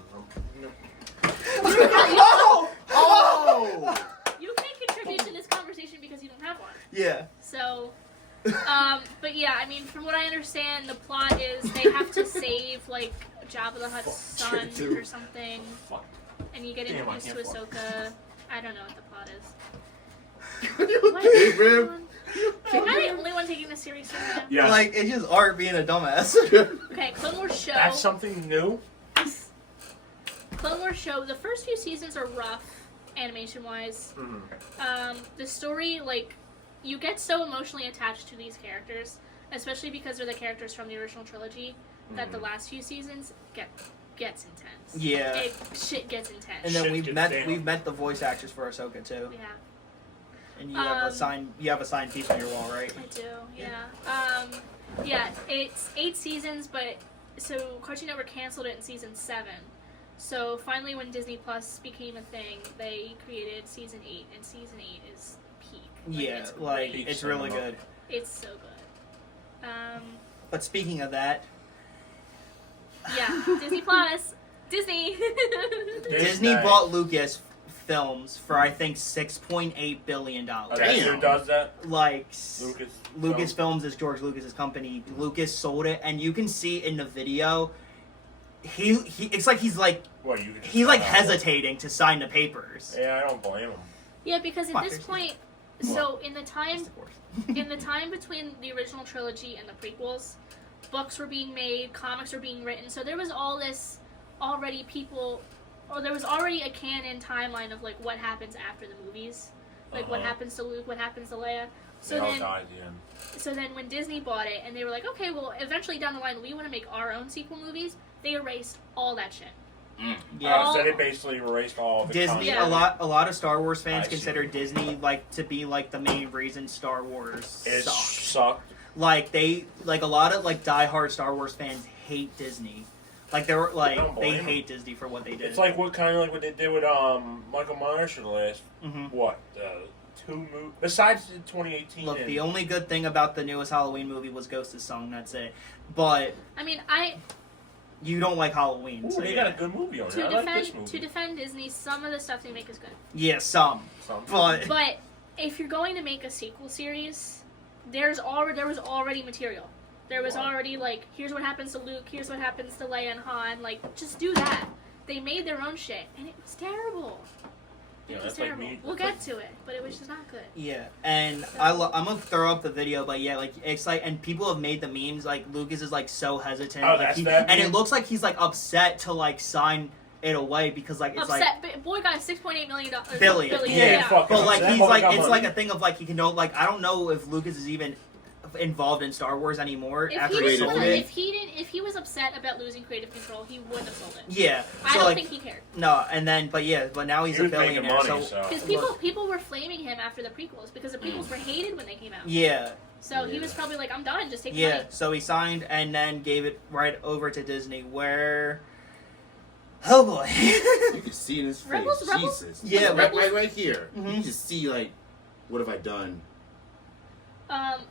Oh! You can't contribute to this conversation because you don't have one. Yeah. So, but yeah, I mean, from what I understand, the plot is they have to save, like, Jabba the Hutt's son or something. Fuck. And you get Damn, I introduced to can't Ahsoka. I don't know what the plot is. Hey, Rib. Am I the only one taking this seriously right now? Yeah. Like, it's just art being a dumbass. Okay, Clone Wars show. That's something new. Clone Wars show. The first few seasons are rough, animation-wise. The story, like, you get so emotionally attached to these characters, especially because they're the characters from the original trilogy, that the last few seasons gets intense. Yeah. Shit gets intense. And then Shit we've gets down. met the voice actors for Ahsoka too. Yeah. And you have a signed piece on your wall, right? I do, yeah. Yeah, it's 8 seasons, but so Cartoon Network canceled it in season 7. So finally, when Disney Plus became a thing, they created season 8, and season 8 is peak. Yeah, it's like great. it's really good. It's so good. But speaking of that, Yeah, Disney Plus, Disney. Disney bought Lucas Films for I think $6.8 billion. Who does that? Like Lucas. Films is George Lucas's company. Lucas sold it, and you can see in the video, it's like he's like hesitating to sign the papers. Yeah, I don't blame him. Yeah, because at this point, so in the Yes, time of course. in the time between the original trilogy and the prequels, books were being made, comics were being written, so there was all this already there was already a canon timeline of like what happens after the movies, like what happens to Luke, what happens to Leia. So They all then, died, yeah. so then when Disney bought it and they were like, okay, well, eventually down the line we want to make our own sequel movies, they erased all that shit. Yeah. So they basically erased all the Disney, Yeah. a lot of Star Wars fans I see. consider Disney like to be like the main reason Star Wars It sucked. sucked. Like a lot of like diehard Star Wars fans hate Disney. Like they were like don't they blame 'em. hate Disney for what they did. It's like what they did with Michael Myers for the last what 2 movies besides the 2018. Look, the only good thing about the newest Halloween movie was Ghost's song. That's it. But I mean, you don't like Halloween. Ooh, So they yeah. got a good movie on it. to I like this movie. defend Disney, some of the stuff they make is good. Yeah, some. But But if you're going to make a sequel series, there was already material. There was already like, here's what happens to Luke, here's what happens to Leia and Han. Like, just do that. They made their own shit, and it was terrible. Yeah, It was that's like terrible. me. We'll get to it, but it was just not good. yeah, and I'm gonna throw up the video, but yeah, like it's like, and people have made the memes like Lucas is like so hesitant, Oh, like, that's he- that and meme? it looks like he's like upset to like sign it away because like it's Upset, but boy got $6.8 million. billion, Yeah, fuck but him. like That he's boy like got it's money. like a thing of like he can know like I don't know if Lucas is even involved in Star Wars anymore If after he, he sold it. if he was upset about losing creative control, he wouldn't have sold it. Yeah, I so don't like think he cared. no, and then but now he's He a was making billionaire. money, so Because people were flaming him after the prequels because the prequels were hated when they came out. yeah. So he was probably like, I'm done, just take the Yeah, money. so he signed and then gave it right over to Disney, where... Oh boy. You can see in his face. Rebels? Jesus. Yeah, right here. You Mhm. can just see like, what have I done?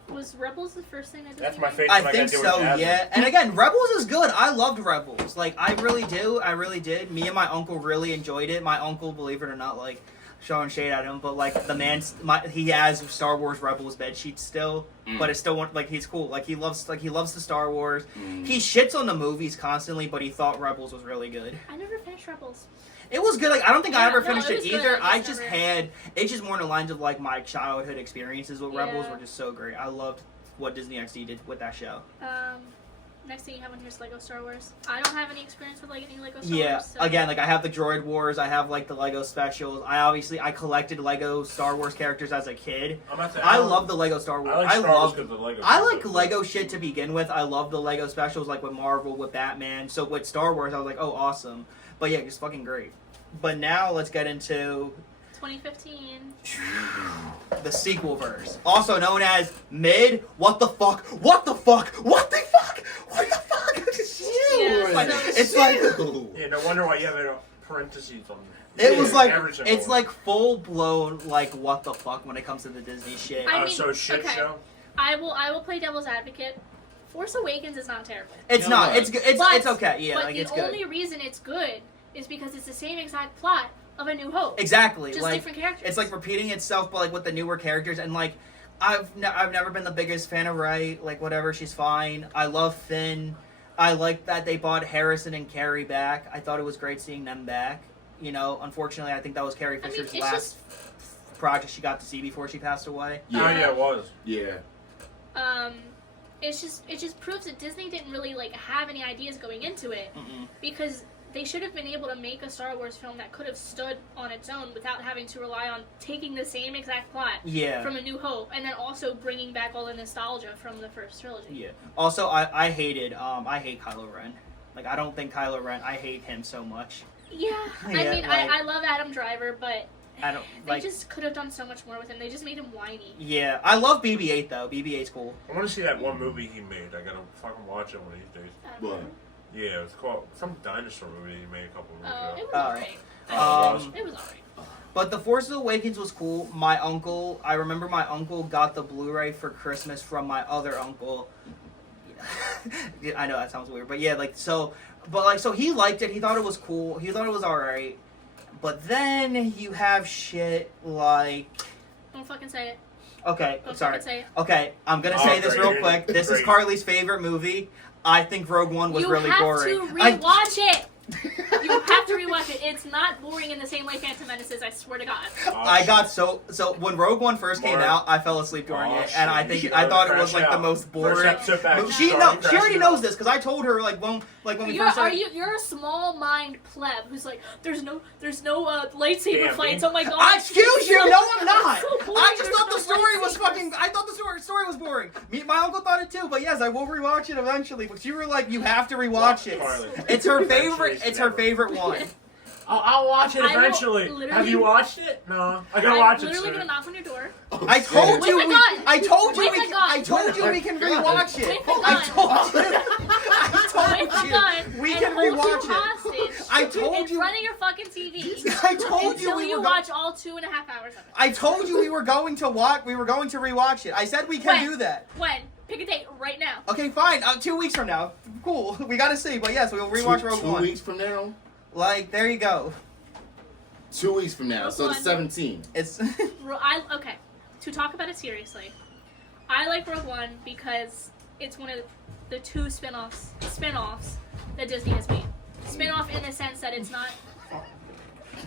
Was Rebels the first thing that Disney That's my made? favorite. I think so, yeah. And again, Rebels is good. I loved Rebels. Like, I really do. I really did. Me and my uncle really enjoyed it. My uncle, believe it or not, like, showing shade at him, but like the he has Star Wars Rebels bed sheets still, but it's still like he's cool. Like he loves the Star Wars. He shits on the movies constantly, but he thought Rebels was really good. I never finished Rebels. It was good. Like I don't think I ever No, finished it it was good. either. I I just just never- had it's just more in the lines of like my childhood experiences with Rebels Yeah. were just so great. I loved what Disney XD did with that show. Next thing you have on here is Lego Star Wars. I don't have any experience with like any Lego Star Yeah, Wars. So. again, like I have the Droid Wars, I have like the Lego specials. I collected Lego Star Wars characters as a kid. I love the Lego Star Wars. I like Lego shit to begin with. I love the Lego specials, like with Marvel, with Batman. So with Star Wars, I was like, oh, awesome. But yeah, it's fucking great. But now let's get into 2015. the sequel verse, also known as mid. What the fuck? What the fuck? What the fuck? It's like Yeah, no wonder why you have it in parentheses on it was like every single it's one. like full blown like what the fuck when it comes to the Disney shit. I mean, so shit okay. show? I will play devil's advocate. Force Awakens is not terrible. It's No, not. no. It's okay. Yeah, but like the it's good. only reason it's good is because it's the same exact plot of A New Hope. Exactly. Just like different characters. it's like repeating itself, but like with the newer characters. And like I've never been the biggest fan of Rey. Like whatever, she's fine. I love Finn. I like that they brought Harrison and Carrie back. I thought it was great seeing them back. You know, unfortunately, I think that was Carrie Fisher's last project she got to see before she passed away. Oh yeah, it was. Yeah. It just proves that Disney didn't really like have any ideas going into it because they should have been able to make a Star Wars film that could have stood on its own without having to rely on taking the same exact plot from A New Hope and then also bringing back all the nostalgia from the first trilogy. Yeah. Also, I hate Kylo Ren. Like I don't think Kylo Ren. I hate him so much. Yeah, I mean, like, I love Adam Driver, but I don't they like. just could have done so much more with him. They just made him whiny. Yeah, I love BB-8 though. BB-8's cool. I want to see that one movie he made. I gotta fucking watch it one of these days. What? Yeah, it's called some dinosaur movie he made a couple of years It ago. was alright. It was alright. But The Force Awakens was cool. I remember my uncle got the Blu-ray for Christmas from my other uncle. Yeah, I know that sounds weird, but yeah, like so. But like so, he liked it. He thought it was cool. He thought it was alright. But then you have shit like. Don't fucking say it. Okay, Don't sorry. fucking say it. Okay, I'm gonna say this real quick. This is Carleigh's favorite movie. I think Rogue One was really boring. You have to rewatch it. You have to rewatch it. It's not boring in the same way Phantom Menace is, I swear to God. I got so when Rogue One first came out, I fell asleep during it, and I thought it was like the most boring. She already knows this because I told her like when we first started. You're a small mind pleb who's like, there's no lightsaber fights. Oh my God. Excuse you, no, I'm not. So boring. I just thought the There's story was lightsabers. fucking. I thought the story was boring. My uncle thought it too, but yes, I will rewatch it eventually. But you were like, you have to rewatch it. It's her favorite. It's her favorite one. I'll watch it eventually. Have you watched it? No, I gotta watch it. I'm literally soon. gonna knock on your door. I told you. With a gun. I told you. With a gun. I told you we can rewatch it. With a gun. I told you. With a gun. We and can hold rewatch you it. hostage I told in you. front of your fucking TV. I told you until we you were watch all 2.5 hours of it. I told you we were going to watch. We were going to rewatch it. I said we can do that. When? Pick a date right now. Okay, fine. 2 weeks from now. Cool. We gotta see, but yes, we will rewatch Rogue One. 2 weeks from now? Like, there you go. 2 weeks from now, Rogue so the One. 17th. It's. Okay, to talk about it seriously, I like Rogue One because it's one of the 2 spin-offs that Disney has made. Spin-off in the sense that it's not.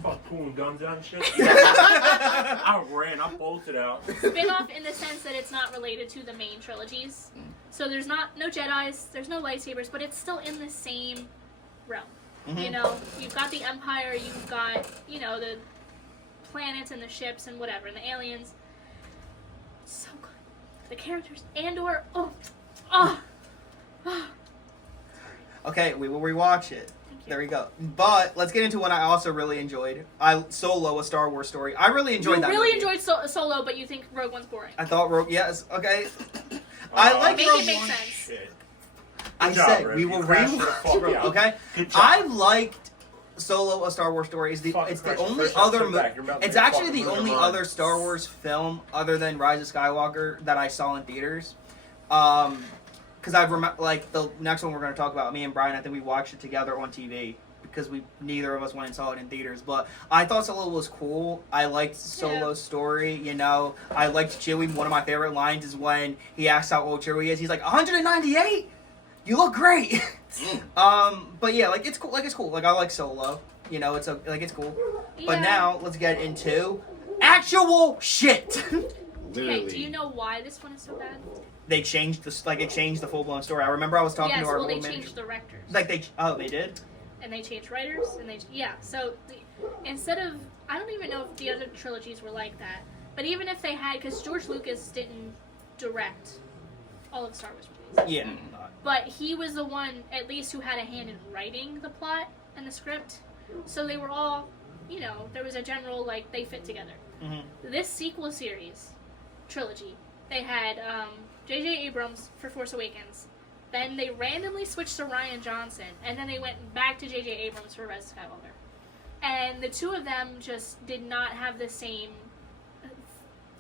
Fuck pulling guns out and shit. I ran. I bolted out. Spin-off in the sense that it's not related to the main trilogies. So there's no Jedis, there's no lightsabers, but it's still in the same realm. Mm-hmm. You know, you've got the Empire, you've got, you know, the planets and the ships and whatever, and the aliens. So good. The characters. Andor. Okay, we will rewatch it. There we go. But let's get into what I also really enjoyed. Solo, A Star Wars Story. I really enjoyed that. You really movie. enjoyed Solo, but you think Rogue One's boring. I thought Rogue. Yes. Okay. I like Make Rogue it make One. sense. Shit. I Good job, said Rick. we You will crashed the rewatch fuck it. out. Okay. Good job. I liked Solo, A Star Wars Story. It's the only other movie. It's actually the only other Star Wars film other than Rise of Skywalker that I saw in theaters. Because I remember, like the next one we're going to talk about, me and Brian, I think we watched it together on TV because neither of us went and saw it in theaters. But I thought Solo was cool. I liked Solo's story. You know, I liked Chewie. One of my favorite lines is when he asks how old Chewie is. He's like 198. You look great. But yeah, like it's cool. Like it's cool. Like I like Solo. You know, it's cool. Yeah. But now let's get into actual shit. Literally. Okay, do you know why this one is so bad? They changed the full blown story. I remember I was talking to our well, they old manager. changed directors. Like they did. And they changed writers, and so instead of, I don't even know if the other trilogies were like that, but even if they had, because George Lucas didn't direct all of the Star Wars movies. Yeah. But he was the one, at least, who had a hand in writing the plot and the script. So they were all, you know, there was a general, like, they fit together. Mm-hmm. This sequel series, trilogy, they had J.J. Abrams for Force Awakens. Then they randomly switched to Rian Johnson, and then they went back to J.J. Abrams for Rise of Skywalker. And the two of them just did not have the same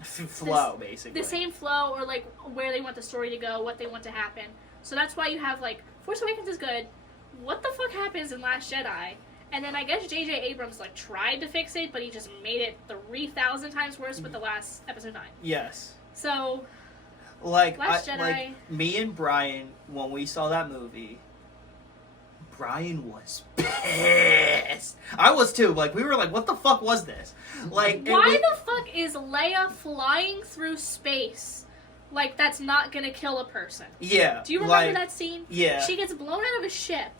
flow, basically. The same flow, or like where they want the story to go, what they want to happen. So that's why you have like Force Awakens is good. What the fuck happens in Last Jedi? And then I guess J.J. Abrams like tried to fix it, but he just made it 3,000 times worse with the last Episode 9. Yes. So, like, Last Jedi. Like me and Brian, when we saw that movie, Brian was pissed. I was too. Like, we were like, what the fuck was this? Like, why the fuck is Leia flying through space? Like, that's not gonna kill a person. Yeah. Do you remember that scene? Yeah. She gets blown out of a ship,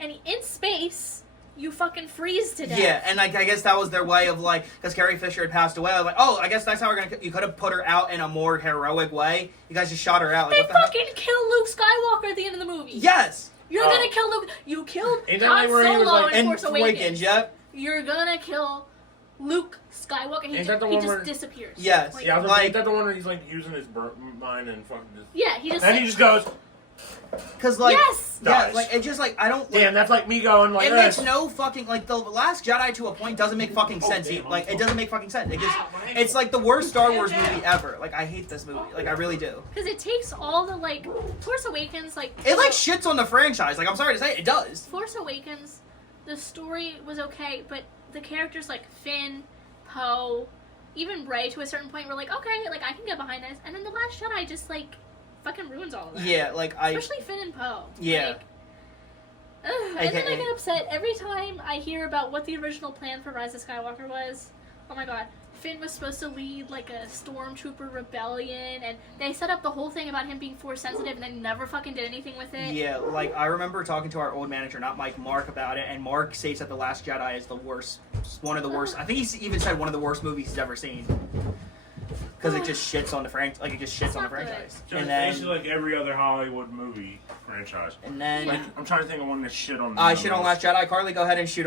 and in space, you fucking freeze to death. Yeah, and like, I guess that was their way of like, because Carrie Fisher had passed away. I was like, oh, I guess that's how we're gonna. You could have put her out in a more heroic way. You guys just shot her out. Like, They what the fucking kill Luke Skywalker at the end of the movie. Yes. You're gonna kill Luke. You killed Ain't that Han like where he was, Solo like, in Force Awakens. Yep. You're gonna kill Luke Skywalker. Ain't that the one where- disappears. Yes. Like, Yeah, I was Like- like, is that the one where he's like using his mind and fucking just. yeah, he just. And he just goes, Because like, Yes! yeah, Dies. like it's just like I don't. Like, damn, that's like me going like it this. makes no fucking like the Last Jedi to a point doesn't make fucking sense. damn, Like it doesn't make fucking sense. It just Ow, my ankle. it's like the worst Star Wars movie ever. Like I hate this movie. Like I really do. Because it takes all the like Force Awakens like. It like shits on the franchise. Like I'm sorry to say, it does. Force Awakens, the story was okay, but the characters like Finn, Poe, even Rey to a certain point were like, okay, like I can get behind this. And then the Last Jedi just like fucking ruins all of that. Yeah, like I. Especially Finn and Poe. Yeah. Like, and then I get upset every time I hear about what the original plan for Rise of Skywalker was. Oh my god. Finn was supposed to lead like a stormtrooper rebellion, and they set up the whole thing about him being force sensitive and then never fucking did anything with it. Yeah, like I remember talking to our old manager, not Mike, Mark, about it, and Mark states that The Last Jedi is the worst, one of the worst. I think he even said one of the worst movies he's ever seen. Because it just shits on the franchise. Like it just shits It's on the not good. franchise. So And it's then, basically like every other Hollywood movie franchise. and then Yeah. I'm trying to think of one that shit on. I shit on Last Jedi. Carleigh, go ahead and shit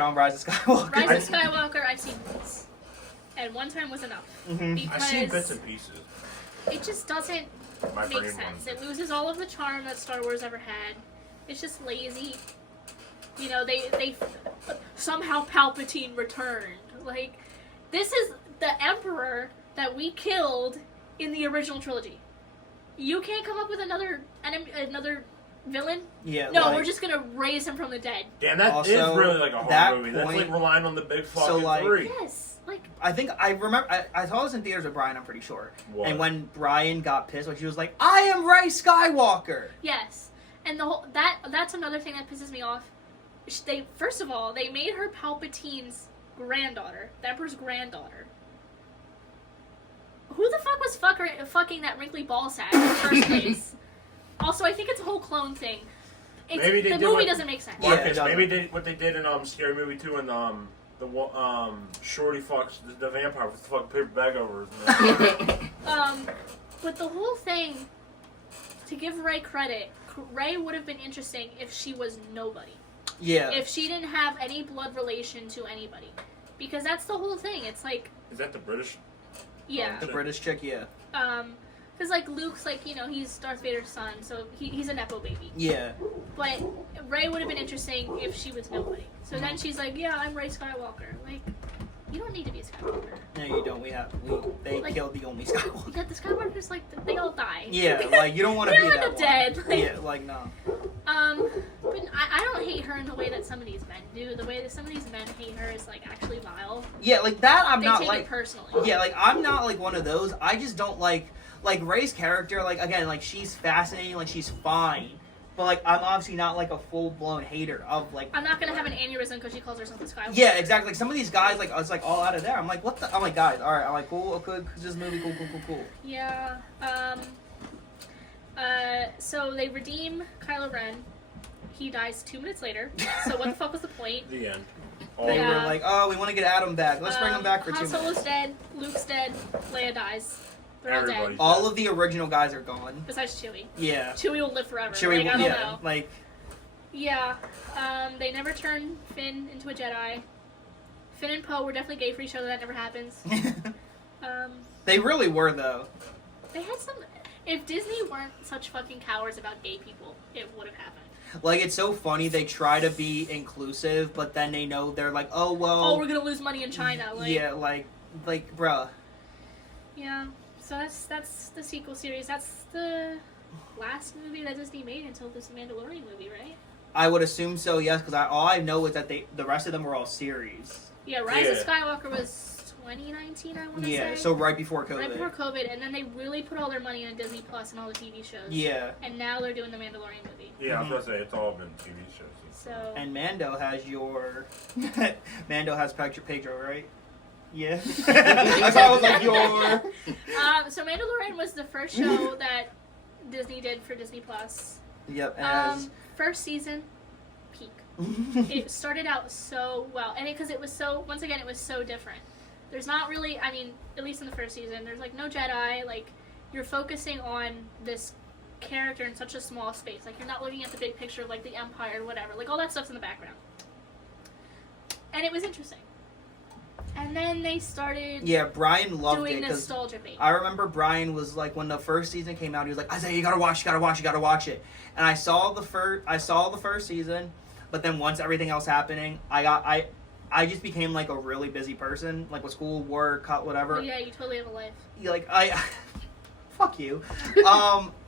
on Rise of Skywalker. Rise of Skywalker, I've seen once. And one time was enough. Mhm. Because I've seen bits and pieces. it just doesn't My make brain sense. runs. It loses all of the charm that Star Wars ever had. It's just lazy. You know, they somehow Palpatine returned. Like, this is the Emperor that we killed in the original trilogy. You can't come up with another villain? Yeah. No, like, we're just gonna raise him from the dead. Damn, that is Also, really like a that horror movie. That's like point- relying on the big fucking like- three. Yes, like I think I remember. I saw this in theaters with Brian. I'm pretty sure. What? And when Brian got pissed, when she was like, "I am Rey Skywalker." yes, and the whole that's another thing that pisses me off. They first of all they made her Palpatine's granddaughter, the Emperor's granddaughter. Who the fuck was fucking that wrinkly ball sack in the first place? Also, I think it's a whole clone thing. Maybe they the did movie what- doesn't make sense. Yeah, Marcus, it doesn't. maybe what they did in Scary Movie 2 and Shorty fucks the vampire with the fucking paper bag over his neck. But the whole thing, to give Rey credit, Rey would have been interesting if she was nobody. Yeah. If she didn't have any blood relation to anybody. Because that's the whole thing. It's like, Is that the British? yeah. The British chick, yeah. Because, like, Luke's, like, you know, he's Darth Vader's son, so he's a Nepo baby. Yeah. But Rey would have been interesting if she was nobody. So then she's like, yeah, I'm Rey Skywalker. Like, you don't need to be a Skywalker. No, you don't. They Like- killed the only Skywalker. Yeah, the Skywalkers, like, they all die. Yeah, like, you don't want to They be all that end up one. dead. Like, Yeah, like, no. But I don't hate her in the way that some of these men do. The way that some of these men hate her is, like, actually vile. Yeah, like, that I'm They not, take like... it personally. Yeah, like, I'm not, like, one of those. I just don't, like, Rey's character, like, again, like, she's fascinating, like, she's fine. But, like, I'm obviously not, like, a full-blown hater of, like... I'm not gonna have an aneurysm because she calls herself a Skywalker. Yeah, exactly. Like, some of these guys, like, it's, like, all out of there. I'm like, what the... I'm like, guys, alright. I'm like, cool, okay, this movie, cool. Yeah. So they redeem Kylo Ren. He dies 2 minutes later. So what the fuck was the point? The end. They Yeah. were like, oh, we want to get Adam back. Let's bring him back for 2 Han minutes. Solo's dead. Luke's dead. Leia dies. They're all Everybody. dead. All of the original guys are gone. Besides Chewie. Yeah. Chewie will live forever. Chewie, like, I don't yeah, know. like, Yeah. They never turn Finn into a Jedi. Finn and Poe were definitely gay for each other. That never happens. they really were, though. They had some... If Disney weren't such fucking cowards about gay people, it would have happened. Like, it's so funny. They try to be inclusive, but then they know they're like, oh, well... Oh, we're gonna lose money in China. Like, yeah, like, bruh. Yeah, so that's the sequel series. That's the last movie that Disney made until this Mandalorian movie, right? I would assume so, yes, because all I know is that the rest of them were all series. Yeah, Rise of Skywalker was 2019, I want to say. Yeah, so right before COVID. Right before COVID, and then they really put all their money into Disney Plus and all the TV shows. Yeah. And now they're doing the Mandalorian movie. Yeah, I was going to say, it's all been TV shows. So. And Mando has Mando has Pedro, right? Yeah. That's why I was like, So Mandalorian was the first show that Disney did for Disney Plus. Yep. First season, peak. It started out so well, and because it was so, once again, it was so different. There's not really, I mean, at least in the first season, there's like no Jedi. Like, you're focusing on this character in such a small space. Like, you're not looking at the big picture of like the Empire or whatever. Like, all that stuff's in the background, and it was interesting. And then they started Brian loved doing it. nostalgia bait. I remember Brian was like, when the first season came out, he was like, Isaiah, you gotta watch it. And I saw the first season, but then once everything else happening, I just became like a really busy person, like with school, work, whatever. Oh, yeah, you totally have a life. Like fuck you.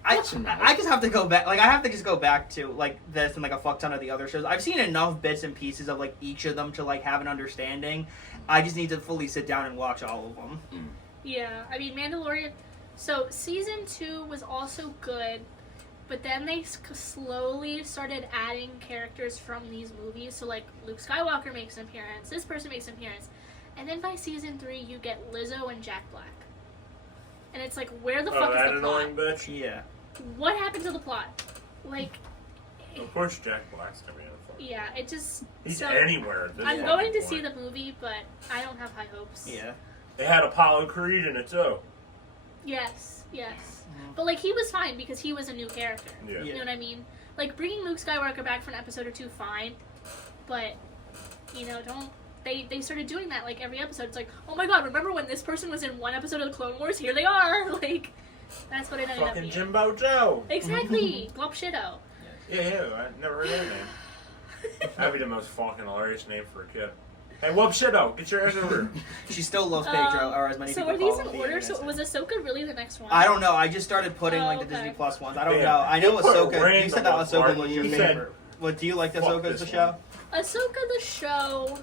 I just have to go back. Like, I have to just go back to like this and like a fuck ton of the other shows. I've seen enough bits and pieces of like each of them to like have an understanding. I just need to fully sit down and watch all of them. Yeah, I mean, Mandalorian. So season 2 was also good, but then they slowly started adding characters from these movies. So like Luke Skywalker makes an appearance, this person makes an appearance, and then by season 3 you get Lizzo and Jack Black, and it's like, where the fuck is the plot? Bitch? Yeah. What happened to the plot? Like, of course, Jack Black's gonna be in it. Yeah, it just. He's anywhere. At this I'm going to point. see the movie, but I don't have high hopes. Yeah. They had Apollo Creed in it too. Yes. But like, he was fine because he was a new character. Yeah. You know what I mean? Like, bringing Luke Skywalker back for an episode or two, fine. But, you know, don't. They started doing that like every episode. It's like, oh my god, remember when this person was in one episode of the Clone Wars? Here they are. Like, that's what it ended up being. Fucking Jimbo Joe. Exactly. Glop Shitto. Yeah, I never heard that name. That'd be the most fucking hilarious name for a kid. Hey, whoop Shitto, get your ass over here. She still loves Pedro, or as many so people are these call him. in order? So was Ahsoka really the next one? I don't know. I just started putting like the Disney Plus ones. I don't know. I know Ahsoka. You said that Ahsoka was your favorite. What do you like Ahsoka as the show? Ahsoka the show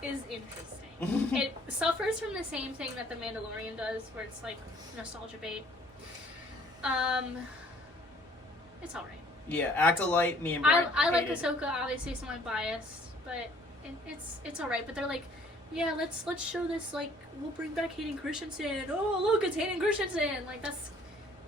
is interesting. It suffers from the same thing that The Mandalorian does, where it's like nostalgia bait. It's alright. Yeah, Acolyte, me and Brian I like Ahsoka, obviously, so I'm biased, but it's alright. But they're like, yeah, let's show this, like, we'll bring back Hayden Christensen. Oh, look, it's Hayden Christensen. Like, that's,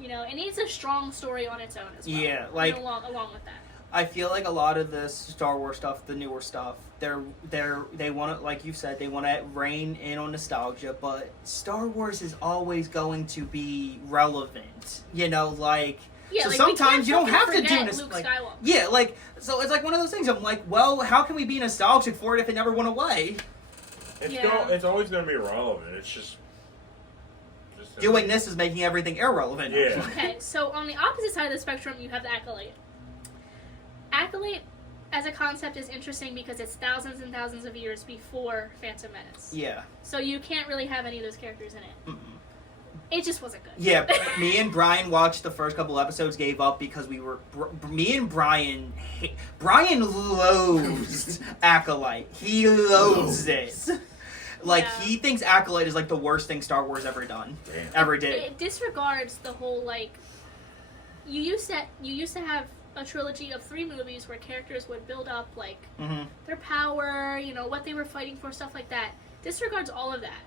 you know, it needs a strong story on its own as well. Yeah, like, along with that. I feel like a lot of this Star Wars stuff, the newer stuff, they want to, like you said, they want to rein in on nostalgia, but Star Wars is always going to be relevant. You know, like. Yeah, so like, sometimes you don't have to do this. Like, yeah, like, so it's like one of those things. I'm like, well, how can we be nostalgic for it if it never went away? It's always going to be relevant. It's just doing this is making everything irrelevant. Yeah. Okay, so on the opposite side of the spectrum, you have the Acolyte. Acolyte, as a concept, is interesting because it's thousands and thousands of years before Phantom Menace. Yeah. So you can't really have any of those characters in it. Mm-mm. It just wasn't good. Yeah, me and Brian watched the first couple episodes, gave up because we were... me and Brian... Brian loathes Acolyte. He loathes it. Like, he thinks Acolyte is, like, the worst thing Star Wars ever done. Damn. Ever did. It disregards the whole, like... You used to have a trilogy of 3 movies where characters would build up, like, their power, you know, what they were fighting for, stuff like that. Disregards all of that.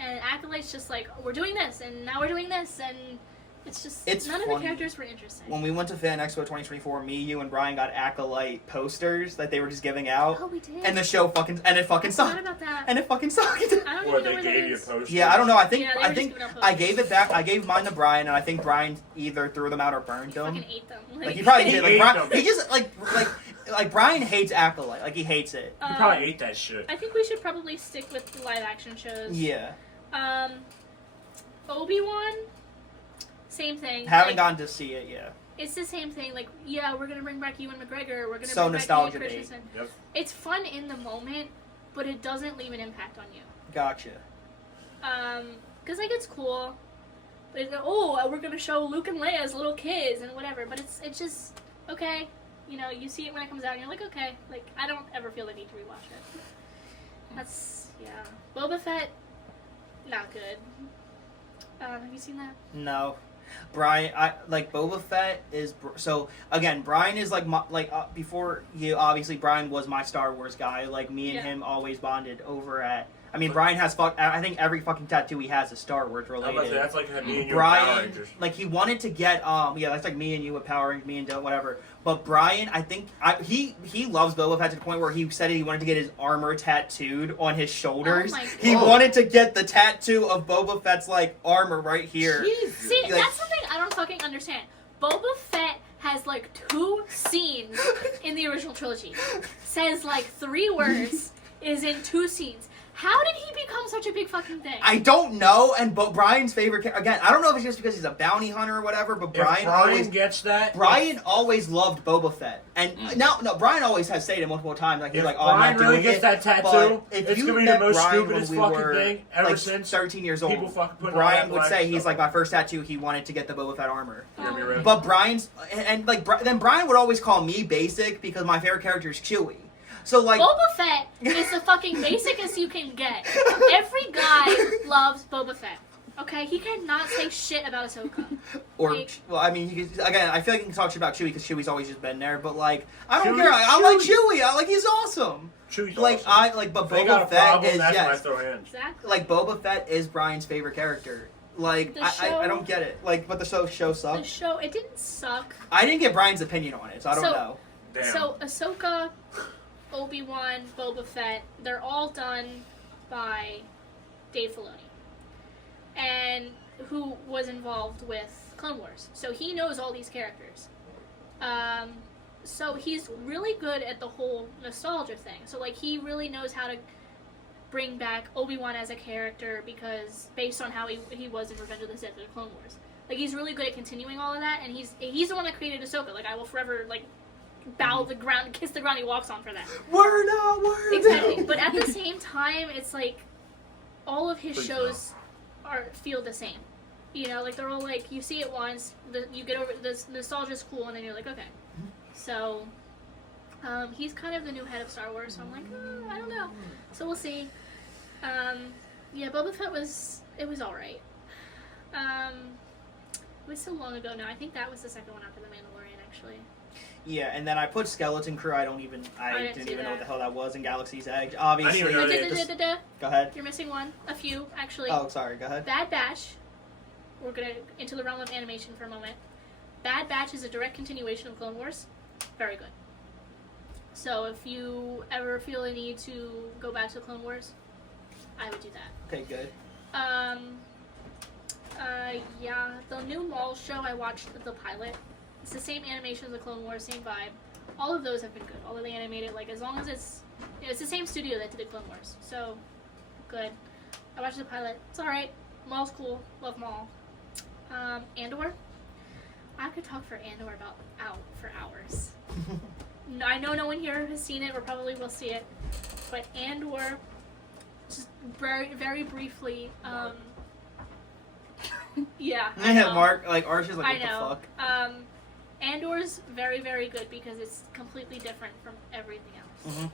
And Acolyte's just like, oh, we're doing this, and now we're doing this, and it's just, none of the characters were interesting. When we went to Fan Expo 2024, me, you, and Brian got Acolyte posters that they were just giving out. Oh, we did? And the show fucking sucked. I forgot about that. And it fucking sucked. I don't even know they where gave that you is. posters? Yeah, I don't know. I think I gave it back. I gave mine to Brian, and I think Brian either threw them out or burned them. Fucking ate them. Like he probably did. He He just like Brian hates Acolyte. Like he hates it. You probably ate that shit. I think we should probably stick with the live action shows. Yeah. Obi-Wan Same thing. Haven't gotten to see it yet. It's the same thing. Like, yeah, we're gonna bring back Ewan McGregor. We're gonna So bring nostalgia back Ian bait. Christensen. Yep. It's fun in the moment, but it doesn't leave an impact on you. Gotcha. Because like it's cool. But oh, we're gonna show Luke and Leia as little kids and whatever. But it's just okay. You know, you see it when it comes out, and you're like, okay. Like I don't ever feel the need to rewatch it. That's Boba Fett, not good. Have you seen that? No. Brian, Boba Fett is so again. Brian is before you. Obviously, Brian was my Star Wars guy. Like me and him always bonded over at. I mean, Brian has I think every fucking tattoo he has is Star Wars related. That's like me and you Brian, with Power Rangers. like he wanted to get that's like me and you with Power Rangers, me and Doe, whatever. But Brian, I think he loves Boba Fett to the point where he said he wanted to get his armor tattooed on his shoulders. Oh my God. He wanted to get the tattoo of Boba Fett's like armor right here. See, Like- that's something I don't fucking understand. Boba Fett has like 2 scenes in the original trilogy. Says like 3 words, is in 2 scenes. How did he become such a big fucking thing? I don't know, and Brian's favorite again. I don't know if it's just because he's a bounty hunter or whatever, but Brian always loved Boba Fett, and Brian always has said it multiple times. Like he's like, "Oh, Brian I'm not really doing gets it." that tattoo, But if it's you gonna be the met most Brian stupidest when we fucking were, thing ever like, since 13 years old. people fucking put all Brian that would black say he's stuff like on. my first tattoo. He wanted to get the Boba Fett armor. Right. But Brian's then Brian would always call me basic because my favorite character is Chewie. So like Boba Fett is the fucking basicest you can get. Every guy loves Boba Fett. Okay, he cannot say shit about Ahsoka. Or Like- well, I mean, he could, again, I feel like you can talk shit about Chewie because Chewie's always just been there. But like, I don't Chewie's care. I like Chewie. Chewie. I like he's awesome. Chewie's Like awesome. but If they got a Boba Fett problem, is that's when I yes. throw hands. Exactly. Like Boba Fett is Brian's favorite character. Like The I show- don't get it. Like, but the show the sucked. show, it didn't suck. I didn't get Brian's opinion on it, so I don't know. Damn. So Ahsoka, Obi-Wan, Boba Fett, they're all done by Dave Filoni, and who was involved with Clone Wars. So he knows all these characters. So he's really good at the whole nostalgia thing. So like he really knows how to bring back Obi-Wan as a character because based on how he was in Revenge of the Sith and Clone Wars. Like he's really good at continuing all of that, and he's the one that created Ahsoka. Like I will forever like bow the ground, kiss the ground he walks on for that. Word out, word. Exactly. But at the same time, it's like all of his Please shows feel the same. You know, like they're all like you see it once, you get over this nostalgia's cool, and then you're like, okay. So he's kind of the new head of Star Wars, so I'm like, I don't know. So we'll see. Yeah, Boba Fett was all right. It was so long ago now. I think that was the second one after The Mandalorian, actually. Yeah, and then I put Skeleton Crew. I didn't didn't even see know that. what the hell that was in Galaxy's Edge. Obviously, I didn't even know go ahead. You're missing one. A few, actually. Oh, sorry. Go ahead. Bad Batch. We're gonna into the realm of animation for a moment. Bad Batch is a direct continuation of Clone Wars. Very good. So if you ever feel a need to go back to Clone Wars, I would do that. Okay, good. Yeah, the new Maul show, I watched the pilot. It's the same animation as the Clone Wars, same vibe. All of those have been good. All of the animated, like, as long as it's the same studio that did Clone Wars. So, good. I watched the pilot. It's alright. Maul's cool. Love Maul. Andor. I could talk for Andor for hours. I know no one here has seen it or probably will see it. But Andor, just very, very briefly, yeah. I know. Mark, like, Arch is like, I what know. the fuck? Andor's very, very good because it's completely different from everything else. Mhm.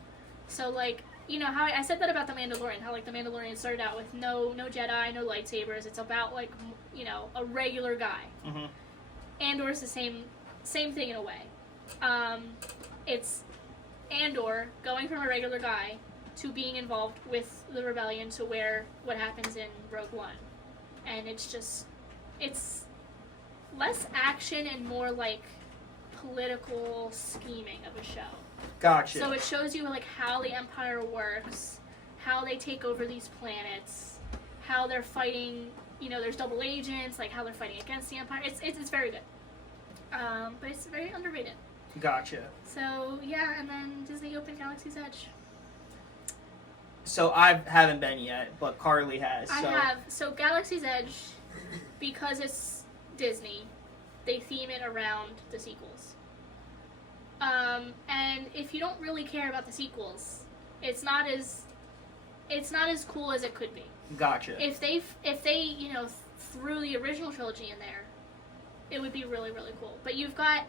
So, like, you know, how I said that about The Mandalorian, how, like, The Mandalorian started out with no Jedi, no lightsabers. It's about, like, you know, a regular guy. Mm-hmm. Andor's the same thing in a way. It's Andor going from a regular guy to being involved with the rebellion to where what happens in Rogue One. And it's less action and more like political scheming of a show. Gotcha. So it shows you like how the Empire works, how they take over these planets, how they're fighting, you know, there's double agents, like how they're fighting against the Empire. It's very good. But it's very underrated. Gotcha. So yeah, and then Disney opened Galaxy's Edge. So I haven't been yet, but Carleigh has. So. I have. So Galaxy's Edge, because it's Disney, they theme it around the sequels. And if you don't really care about the sequels, it's not as cool as it could be. Gotcha. If they threw the original trilogy in there, it would be really, really cool. But you've got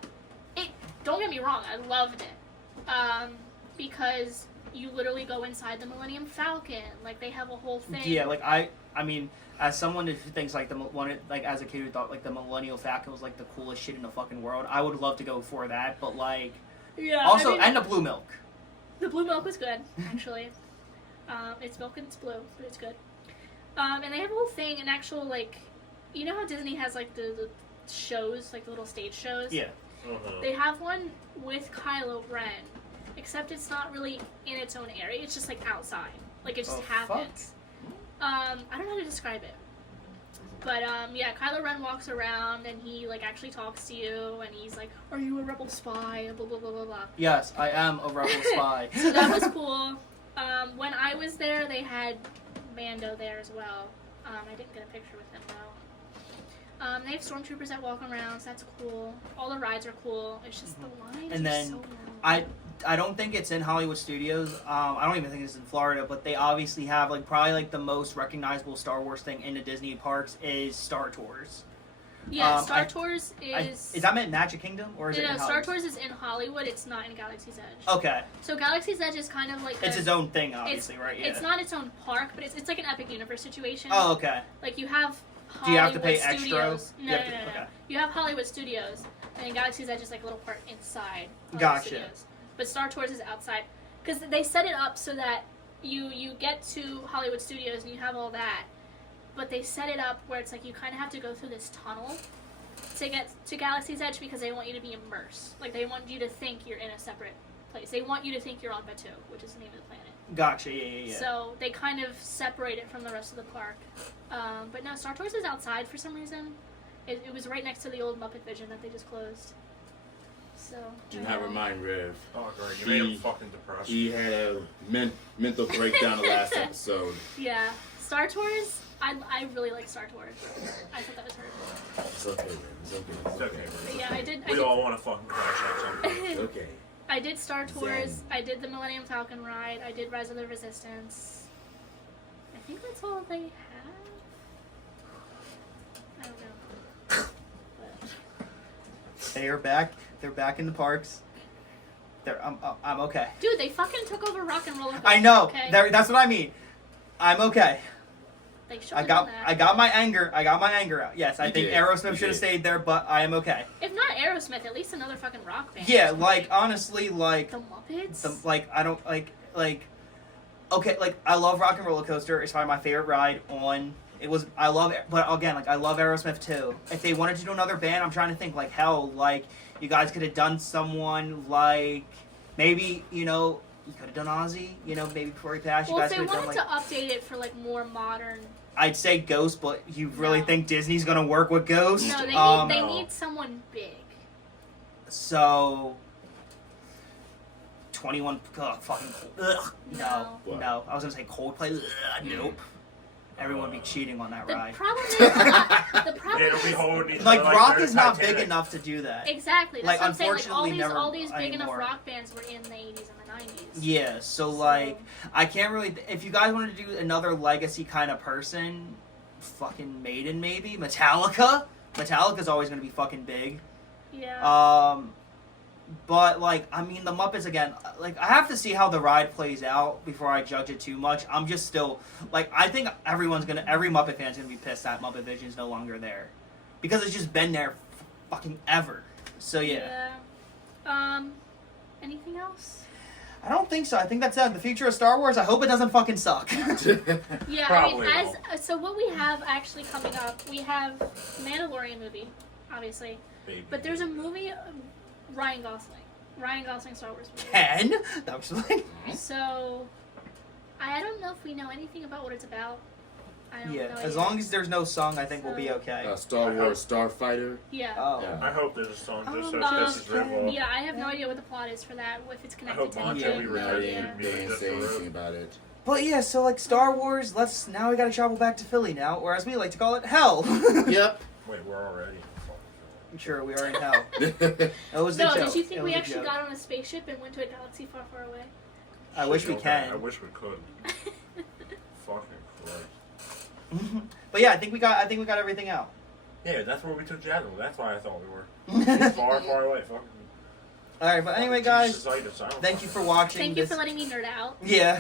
it. Don't get me wrong, I loved it, because you literally go inside the Millennium Falcon. Like, they have a whole thing. Yeah, like I mean, as someone who thinks like as a kid who thought like the Millennium Falcon was like the coolest shit in the fucking world, I would love to go for that. But like, Yeah. also, I mean, and the blue milk. the blue milk was good, actually. It's milk and it's blue, but it's good. And they have a whole thing, an actual, like, you know how Disney has like the shows, like the little stage shows? Yeah. They have one with Kylo Ren, except it's not really in its own area. It's just like outside. Like, it just happens. I don't know how to describe it. But, yeah, Kylo Ren walks around and he, like, actually talks to you and he's like, are you a rebel spy? Blah, blah, blah, blah, blah. Yes, I am a rebel spy. So that was cool. When I was there, they had Mando there as well. I didn't get a picture with him, though. They have stormtroopers that walk around, so that's cool. All the rides are cool. It's just the lines And are then so long. I don't think it's in Hollywood Studios. I don't even think it's in Florida, but they obviously have like probably like the most recognizable Star Wars thing in the Disney parks is Star Tours. Yeah, Star Tours is... Is that meant Magic Kingdom or is it in Star Hollywood? Tours is in Hollywood. It's not in Galaxy's Edge. Okay. So Galaxy's Edge is kind of like... It's its own thing, obviously, right? Yeah. It's not its own park, but it's like an Epic Universe situation. Oh, okay. Like, you have Hollywood Do you have to pay Studios. extra? No. Okay. You have Hollywood Studios, and then Galaxy's Edge is like a little part inside Hollywood Gotcha. Studios. But Star Tours is outside. Because they set it up so that you get to Hollywood Studios and you have all that, but they set it up where it's like you kind of have to go through this tunnel to get to Galaxy's Edge because they want you to be immersed. Like, they want you to think you're in a separate place. They want you to think you're on Batuu, which is the name of the planet. Gotcha, yeah. So they kind of separate it from the rest of the park. But no, Star Tours is outside for some reason. It was right next to the old Muppet Vision that they just closed. So. Do not remind Rev. Oh, great. You made him fucking depressed. He had a mental breakdown the last episode. Yeah. Star Tours, I really like Star Tours. I thought that was her. It's okay, man. It's okay. It's okay. But yeah, I did. We all want to fucking crash out something. It's okay. I did Star Tours. Zen. I did the Millennium Falcon ride. I did Rise of the Resistance. I think that's all they have. I don't know. But, They are back. They're back in the parks. I'm okay. dude, they fucking took over Rock and Roller Coaster. I know. Okay? That's what I mean. I'm okay. They should I have done that. I got my anger out. Yes, I You think did. Aerosmith You should have did. stayed there, but I am okay. If not Aerosmith, at least another fucking rock band. Yeah, like honestly, like The Muppets? I don't like okay, like I love Rock and Roller Coaster. It's probably my favorite ride on. But again, like I love Aerosmith too. If they wanted to do another band, I'm trying to think like hell, like you guys could have done someone like maybe you could have done Ozzy, maybe before he passed. Well, You if guys they could have done wanted like. to update it for like more modern... I'd say Ghost, but you really No. think Disney's gonna work with Ghost? No, they No. need someone big. So 21 fucking ugh, No. no. I was gonna say Coldplay. Ugh, nope. Everyone would be cheating on that The ride. problem is... the problem It'll be is... holding each Like other rock they're is not big Titanic. enough to do that. Exactly. That's Like, what I'm saying. Like, unfortunately, never all these big anymore. enough rock bands were in the 80s and the 90s. Yeah, so like I can't really. If you guys wanted to do another legacy kind of person, fucking Maiden maybe Metallica. Metallica's always gonna be fucking big. Yeah. But like I mean the Muppets again. Like I have to see how the ride plays out before I judge it too much. I'm just still like I think every Muppet fan's gonna be pissed that Muppet Vision's no longer there because it's just been there fucking ever. So yeah. Anything else? I don't think so. I think that's the future of Star Wars. I hope it doesn't fucking suck. Yeah, Probably I mean, so what we have actually coming up, we have Mandalorian movie, obviously, Baby. but there's a movie, Ryan Gosling Star Wars movie. Ken? That was like... So, I don't know if we know anything about what it's about. I don't Yeah, know as yet. long as there's no song, I think we'll be okay. Star Wars Starfighter. Yeah. Oh. Yeah. I hope there's a song just Oh, says this is River. Yeah, I have no idea what the plot is for that, if it's I connected hope to Bon anything. Jovi No, they returns. didn't say anything about it. But yeah, so like Star Wars, now we gotta travel back to Philly now, or as we like to call it, hell. Yep. Wait, we're already. Sure, we are in hell. It was a No, joke. did you think It we was a actually joke. got on a spaceship and went to a galaxy far, far away? I wish we can. I wish we could. Fucking Christ. But yeah, I think we got everything out. Yeah, that's where we took Jazmine. That's why I thought we were far, far away. Fucking. All right, but anyway, guys, thank you for watching. Thank you for letting me nerd out. Yeah,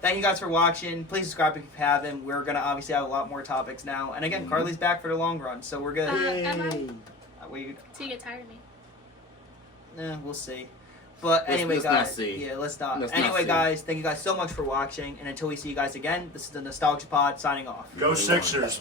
thank you guys for watching. Please subscribe if you haven't. We're gonna obviously have a lot more topics now, and again, Carleigh's back for the long run, so we're good. Am I? We, So you get tired of me. we'll see. But anyway, let's not guys, see. yeah, let's not. Let's not Anyway, see. guys, thank you guys so much for watching, and until we see you guys again, this is the Nostalgia Pod signing off. Go Sixers.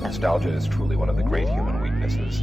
Nostalgia is truly one of the great human weaknesses.